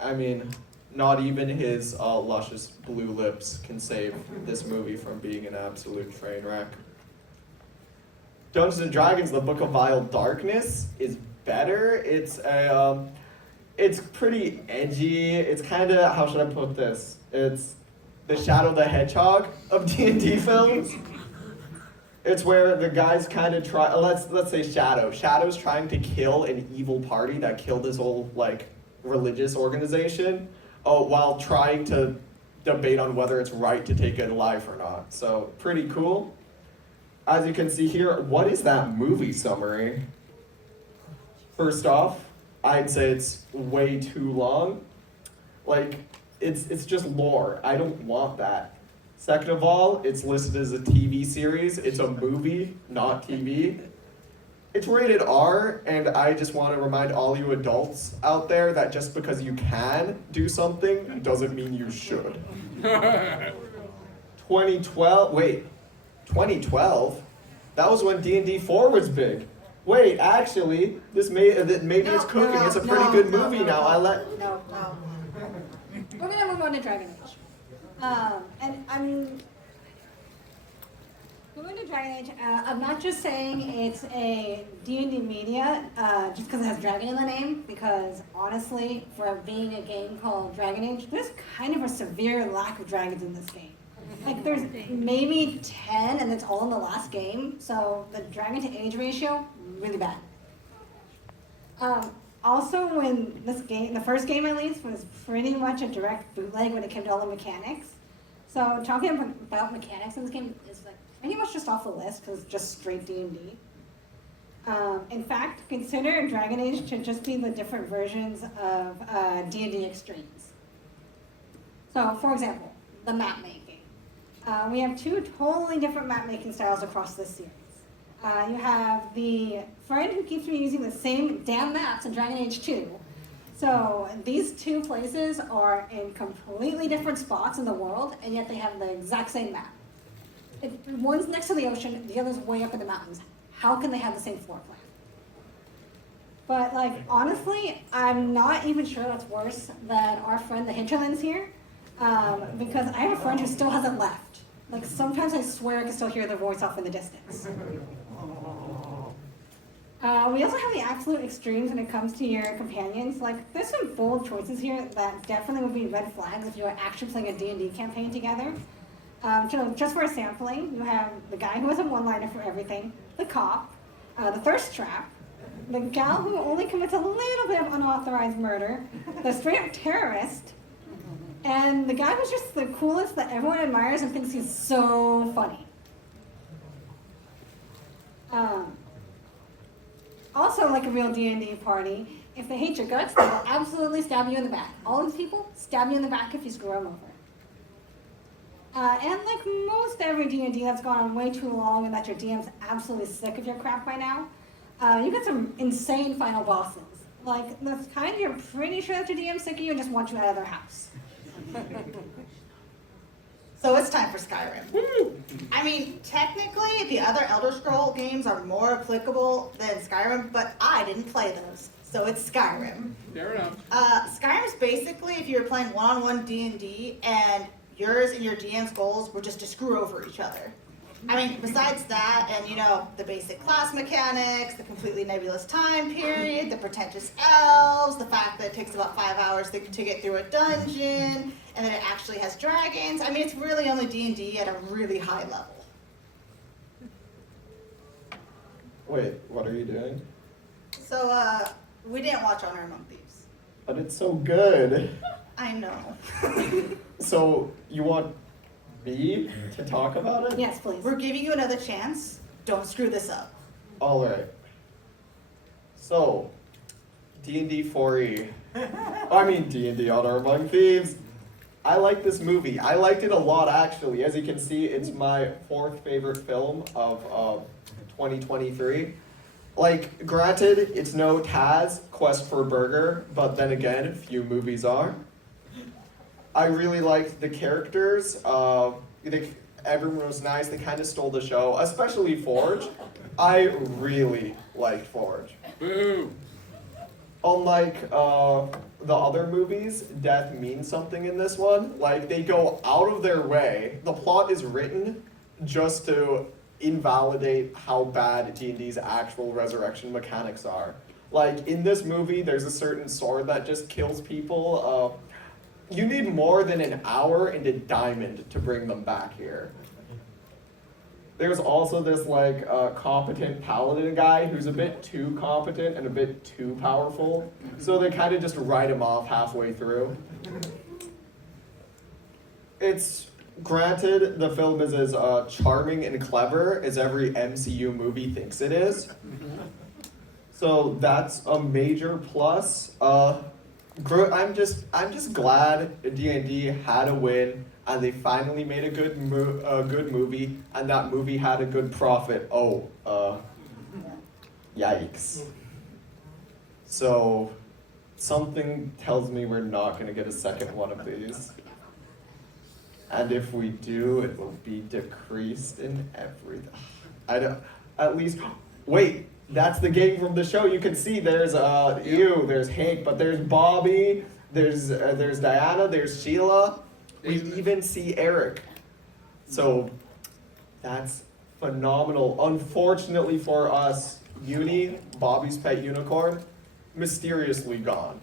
I mean, not even his luscious blue lips can save this movie from being an absolute train wreck. Dungeons & Dragons: The Book of Vile Darkness is better. It's pretty edgy. It's kind of, how should I put this? It's the Shadow the Hedgehog of D&D films. It's where the guys kind of try, let's say Shadow. Shadow's trying to kill an evil party that killed his whole, religious organization, while trying to debate on whether it's right to take a life or not. So, pretty cool. As you can see here, what is that movie summary? First off, I'd say it's way too long. It's just lore. I don't want that. Second of all, it's listed as a TV series. It's a movie, not TV. It's rated R, and I just want to remind all you adults out there that just because you can do something doesn't mean you should. 2012? That was when D&D 4 was big. Wait, actually, maybe it's cooking. It's a pretty good movie now. No. We're gonna move on to Dragon Age. Moving to Dragon Age, I'm not just saying it's a D&D media just because it has dragon in the name, because honestly, for being a game called Dragon Age, there's kind of a severe lack of dragons in this game. There's maybe 10, and it's all in the last game, so the dragon to age ratio, really bad. Also, when the first game at least, was pretty much a direct bootleg when it came to all the mechanics. So talking about mechanics in this game is pretty much just off the list because it's just straight D&D. In fact, consider Dragon Age to just be the different versions of D&D Extremes. So, for example, the map making. We have 2 totally different map making styles across this series. You have the friend who keeps reusing the same damn maps in Dragon Age 2. So these 2 places are in completely different spots in the world, and yet they have the exact same map. One's next to the ocean, the other's way up in the mountains. How can they have the same floor plan? But honestly, I'm not even sure that's worse than our friend the Hinterlands here, because I have a friend who still hasn't left. Sometimes I swear I can still hear their voice off in the distance. We also have the absolute extremes when it comes to your companions. There's some bold choices here that definitely would be red flags if you were actually playing a D&D campaign together. Just for a sampling, you have the guy who has a one-liner for everything, the cop, the thirst trap, the gal who only commits a little bit of unauthorized murder, the straight-up terrorist, and the guy who's just the coolest that everyone admires and thinks he's so funny. Also, like a real D&D party, if they hate your guts, they will absolutely stab you in the back. All these people stab you in the back if you screw them over. And like most every D&D that's gone on way too long and that your DM's absolutely sick of your crap by now, you get some insane final bosses. Like, the kind you're pretty sure that your DM's sick of you and just want you out of their house. So it's time for Skyrim. I mean, technically, the other Elder Scroll games are more applicable than Skyrim, but I didn't play those, so it's Skyrim. Fair enough. Skyrim's basically if you were playing one-on-one D&D and yours and your DM's goals were just to screw over each other. I mean, besides that, and you know, the basic class mechanics, the completely nebulous time period, the pretentious elves, the fact that it takes about 5 hours to get through a dungeon, and that it actually has dragons. I mean, it's really only D&D at a really high level. Wait, what are you doing? So, we didn't watch Honor Among Thieves. But it's so good. I know. So, you want me to talk about it? Yes, please. We're giving you another chance. Don't screw this up. Alright. So, D&D 4E. I mean D&D Honor Among Thieves. I like this movie. I liked it a lot, actually. As you can see, it's my 4th favorite film of 2023. Like, granted, it's no Taz, Quest for Burger, but then again, few movies are. I really liked the characters. Everyone was nice. They kind of stole the show, especially Forge. I really liked Forge. Boo! Unlike the other movies, death means something in this one. Like, they go out of their way. The plot is written just to invalidate how bad D&D's actual resurrection mechanics are. Like, in this movie, there's a certain sword that just kills people. You need more than an hour and a diamond to bring them back here. There's also this, like, competent paladin guy who's a bit too competent and a bit too powerful. So they kind of just write him off halfway through. It's, granted, the film is as charming and clever as every MCU movie thinks it is. So that's a major plus. I'm just glad D&D had a win, and they finally made a good movie, and that movie had a good profit. Yikes. So, something tells me we're not gonna get a second one of these. And if we do, it will be decreased in everything. At least, wait, that's the gang from the show. You can see there's there's Hank, but there's Bobby, there's Diana, there's Sheila. We even see Eric. So that's phenomenal. Unfortunately for us, Uni, Bobby's pet unicorn, mysteriously gone.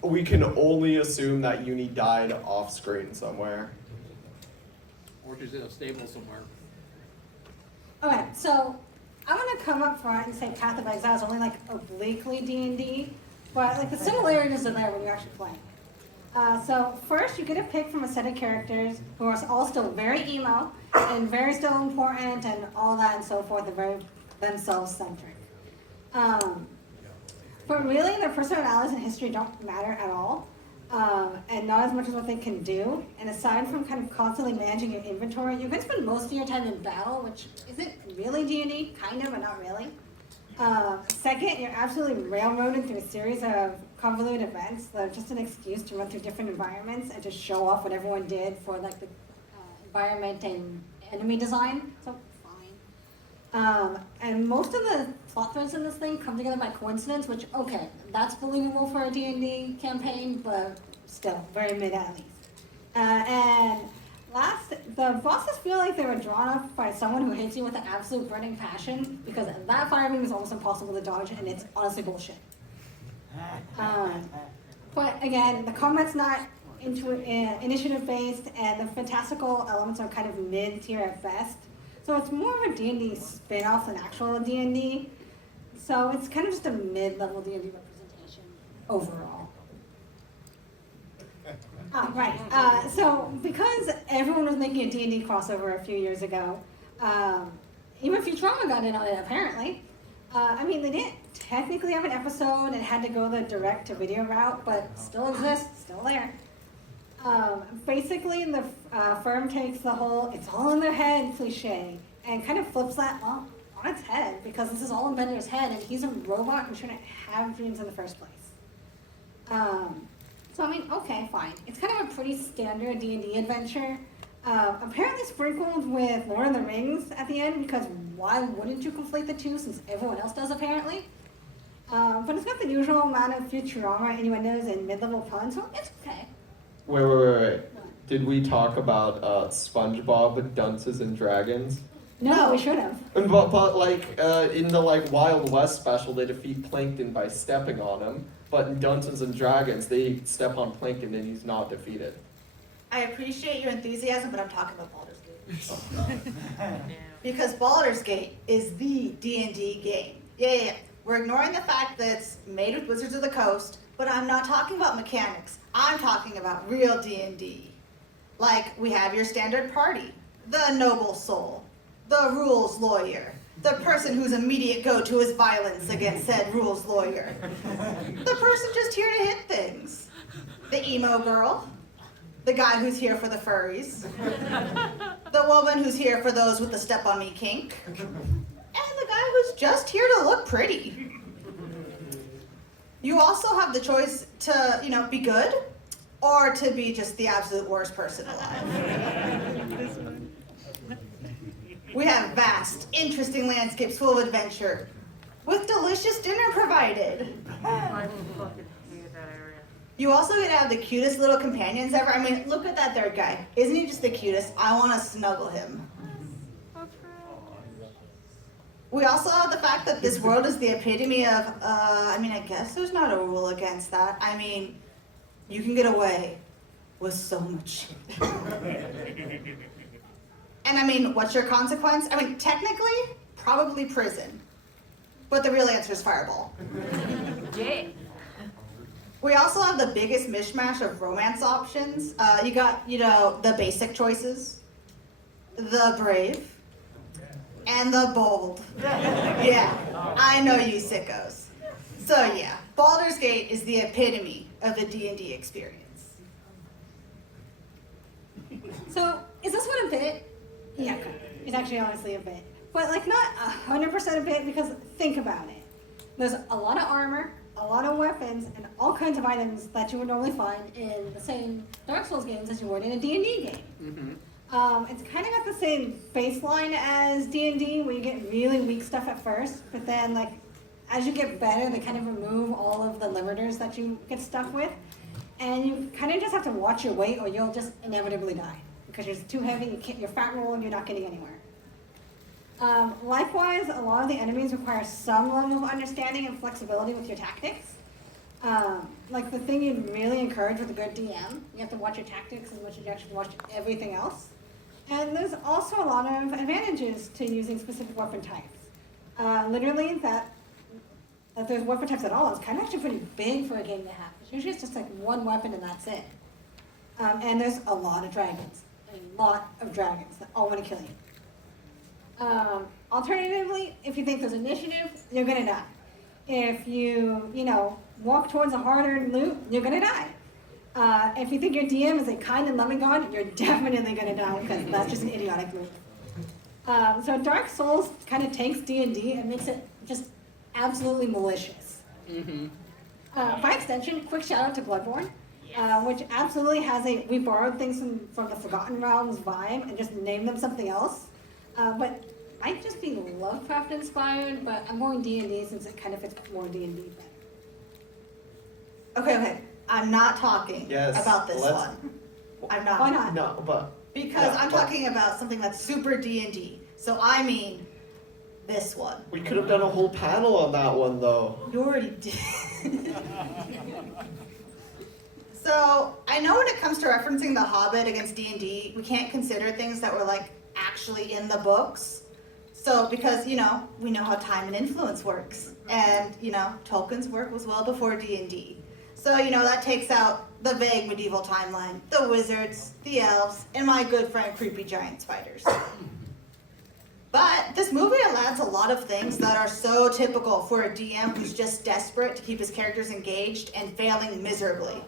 We can only assume that Uni died off screen somewhere. Or she's in a stable somewhere. Okay, so I'm gonna come up front and say Path of Exile is only like obliquely D&D, but like the similarities are there when you actually play. So first you get a pick from a set of characters who are all still very emo and very still important and all that and so forth, and very themselves centric. But really their personalities and history don't matter at all, and not as much as what they can do. And aside from kind of constantly managing your inventory, you can spend most of your time in battle, which isn't really D&D, kind of, but not really. Second, you're absolutely railroaded through a series of convoluted events that are just an excuse to run through different environments and to show off what everyone did for like the environment and enemy design. So fine. And most of the plot threads in this thing come together by coincidence, which, okay, that's believable for a D&D campaign, but still, very mid at least. And last, the bosses feel like they were drawn up by someone who hates you with an absolute burning passion, because that fire beam is almost impossible to dodge, and it's honestly bullshit. But again, the combat's not initiative-based, and the fantastical elements are kind of mid-tier at best. So it's more of a D&D spin-off than actual D&D. So it's kind of just a mid-level D&D representation overall. Right. So because everyone was making a D&D crossover a few years ago, even Futurama got in on it apparently. I mean, they didn't technically have an episode and had to go the direct-to-video route, but still exists, still there. Basically, the firm takes the whole "it's all in their head" cliche and kind of flips that on its head because this is all in Bender's head, and he's a robot who shouldn't have dreams in the first place. So I mean, okay, fine. It's kind of a pretty standard D&D adventure. Apparently sprinkled with Lord of the Rings at the end, because why wouldn't you conflate the two since everyone else does apparently? But it's got the usual amount of Futurama innuendos and mid-level puns, so it's okay. Wait. Did we talk about SpongeBob, Dunces and Dragons? No, we should have. But like in the like Wild West special, they defeat Plankton by stepping on him. But in Dungeons and Dragons, they step on Plankton and he's not defeated. I appreciate your enthusiasm, but I'm talking about Baldur's Gate. Because Baldur's Gate is the D&D game. Yeah. We're ignoring the fact that it's made with Wizards of the Coast, but I'm not talking about mechanics. I'm talking about real D&D. Like, we have your standard party, the noble soul, the rules lawyer, the person whose immediate go-to is violence against said rules lawyer, the person just here to hit things, the emo girl, the guy who's here for the furries, the woman who's here for those with the step on me kink, and the guy who's just here to look pretty. You also have the choice to, be good, or to be just the absolute worst person alive. We have vast, interesting landscapes full of adventure, with delicious dinner provided. I fucking hate that area. You also get to have the cutest little companions ever. I mean, look at that third guy. Isn't he just the cutest? I want to snuggle him. We also have the fact that this world is the epitome of, I guess there's not a rule against that. I mean, you can get away with so much shit. And I mean, what's your consequence? I mean, technically, probably prison. But the real answer is fireball. Yeah. We also have the biggest mishmash of romance options. You got, the basic choices, the brave, and the bold. Yeah, I know you sickos. So yeah, Baldur's Gate is the epitome of the D&D experience. So, is this one a bit? Yeah, it's actually honestly a bit. But like not 100% a bit, because think about it. There's a lot of armor, a lot of weapons, and all kinds of items that you would normally find in the same Dark Souls games as you would in a D&D game. Mm-hmm. It's kind of got the same baseline as D&D, where you get really weak stuff at first, but then like as you get better, they kind of remove all of the limiters that you get stuck with, and you kind of just have to watch your weight, or you'll just inevitably die because you're too heavy. You're fat roll, and you're not getting anywhere. Likewise, a lot of the enemies require some level of understanding and flexibility with your tactics. Like the thing you'd really encourage with a good DM, you have to watch your tactics as much as you actually watch everything else. And there's also a lot of advantages to using specific weapon types. Literally, that there's weapon types at all is kind of actually pretty big for a game to have. Usually it's just like one weapon and that's it. And there's a lot of dragons that all want to kill you. Alternatively, if you think there's initiative, you're gonna die. If you, walk towards a hard-earned loot, you're gonna die. If you think your DM is a kind and loving god, you're definitely gonna die, because that's just an idiotic move. So Dark Souls kind of takes D&D and makes it just absolutely malicious. Mm-hmm. By extension, quick shout out to Bloodborne, which absolutely has we borrowed things from the Forgotten Realms vibe and just named them something else. But might just be Lovecraft inspired, but I'm going D&D since it kind of fits more D&D better. Okay. I'm not talking about this one. I'm not. Why not? No, but Because I'm talking about something that's super D&D. So I mean this one. we could have done a whole panel on that one though. You already did. So I know when it comes to referencing The Hobbit against D&D, we can't consider things that were like actually in the books. So because, we know how time and influence works. And, Tolkien's work was well before D&D. So, that takes out the vague medieval timeline, the wizards, the elves, and my good friend creepy giant spiders. But this movie adds a lot of things that are so typical for a DM who's just desperate to keep his characters engaged and failing miserably.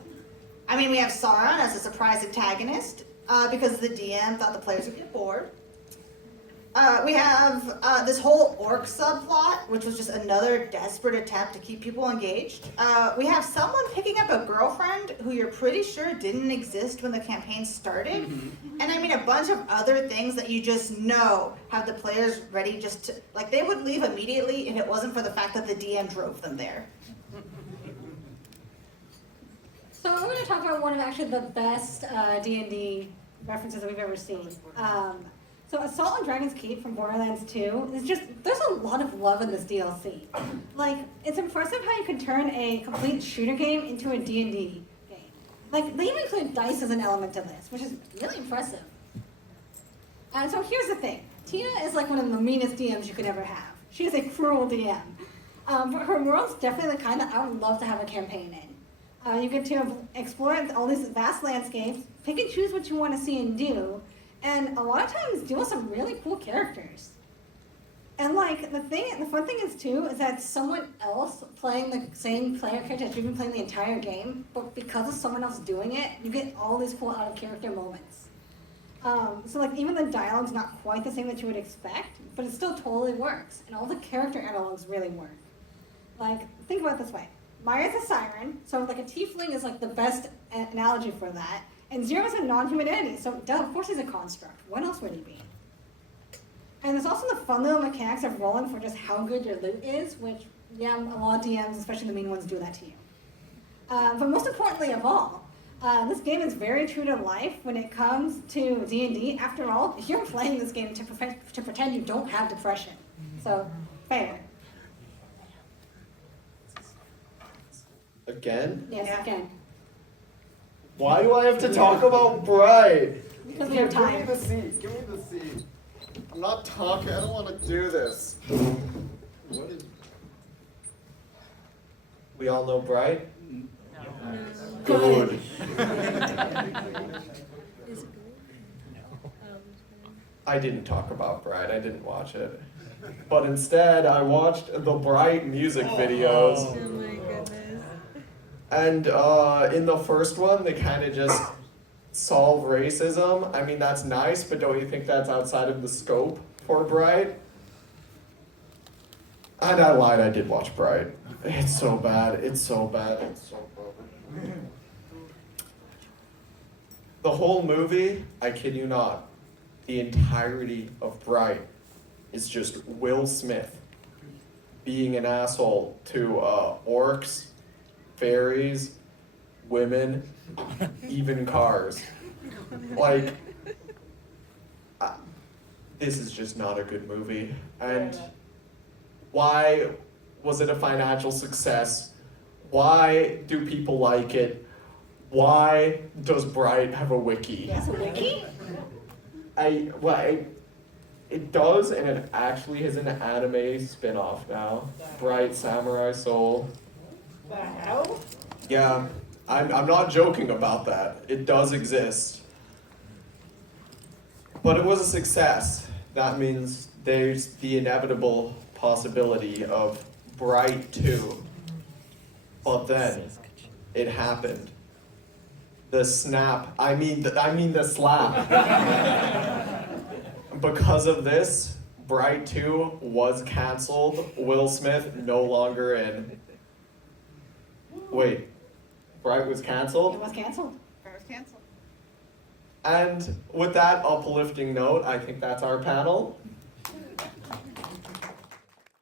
I mean, we have Sauron as a surprise antagonist, because the DM thought the players would get bored. We have this whole orc subplot, which was just another desperate attempt to keep people engaged. We have someone picking up a girlfriend who you're pretty sure didn't exist when the campaign started. And I mean a bunch of other things that you just know have the players ready just to, like they would leave immediately if it wasn't for the fact that the DM drove them there. So I'm going to talk about one of actually the best D&D references that we've ever seen. So Assault on Dragon's Keep from Borderlands 2 is just, there's a lot of love in this DLC. Like, it's impressive how you can turn a complete shooter game into a D&D game. Like, they even include dice as an element to this, which is really impressive. And so here's the thing. Tina is like one of the meanest DMs you could ever have. She is a cruel DM. But her world's definitely the kind that I would love to have a campaign in. You get to explore all these vast landscapes, pick and choose what you want to see and do, and a lot of times deal with some really cool characters. And like the fun thing is too, is that someone else playing the same player character that you've been playing the entire game, but because of someone else doing it, you get all these cool out of character moments. So like even the dialogue's not quite the same that you would expect, but it still totally works, and all the character analogs really work. Like, think about it this way. Maya's a siren, so like a tiefling is like the best analogy for that. And Zero's a non-human entity, so duh, of course he's a construct. What else would he be? And there's also the fun little mechanics of rolling for just how good your loot is, which, yeah, a lot of DMs, especially the mean ones, do that to you. But most importantly of all, this game is very true to life when it comes to D&D. After all, you're playing this game to pretend you don't have depression. So, fair. Again? Yes, again. Why do I have to talk about Bright? Because we have time. Give me the seat. Give me the seat. I'm not talking. I don't want to do this. What is... We all know Bright? Good. I didn't talk about Bright. I didn't watch it. But instead, I watched the Bright music videos. Oh my goodness. And in the first one, they kind of just solve racism. I mean, that's nice, but don't you think that's outside of the scope for Bright? And I lied, I did watch Bright. It's so bad, it's so bad, it's so bad. The whole movie, I kid you not, the entirety of Bright is just Will Smith being an asshole to orcs, fairies, women, even cars. Like, this is just not a good movie. And why was it a financial success? Why do people like it? Why does Bright have a wiki? Yes, a wiki? It does, and it actually has an anime spin-off now. Bright Samurai Soul. The hell? Yeah, I'm not joking about that. It does exist. But it was a success. That means there's the inevitable possibility of Bright 2. But then, it happened. The snap, I mean the slap. Because of this, Bright 2 was canceled. Will Smith no longer in. Wait, Bright was canceled? It was canceled. It was canceled. And with that uplifting note, I think that's our panel.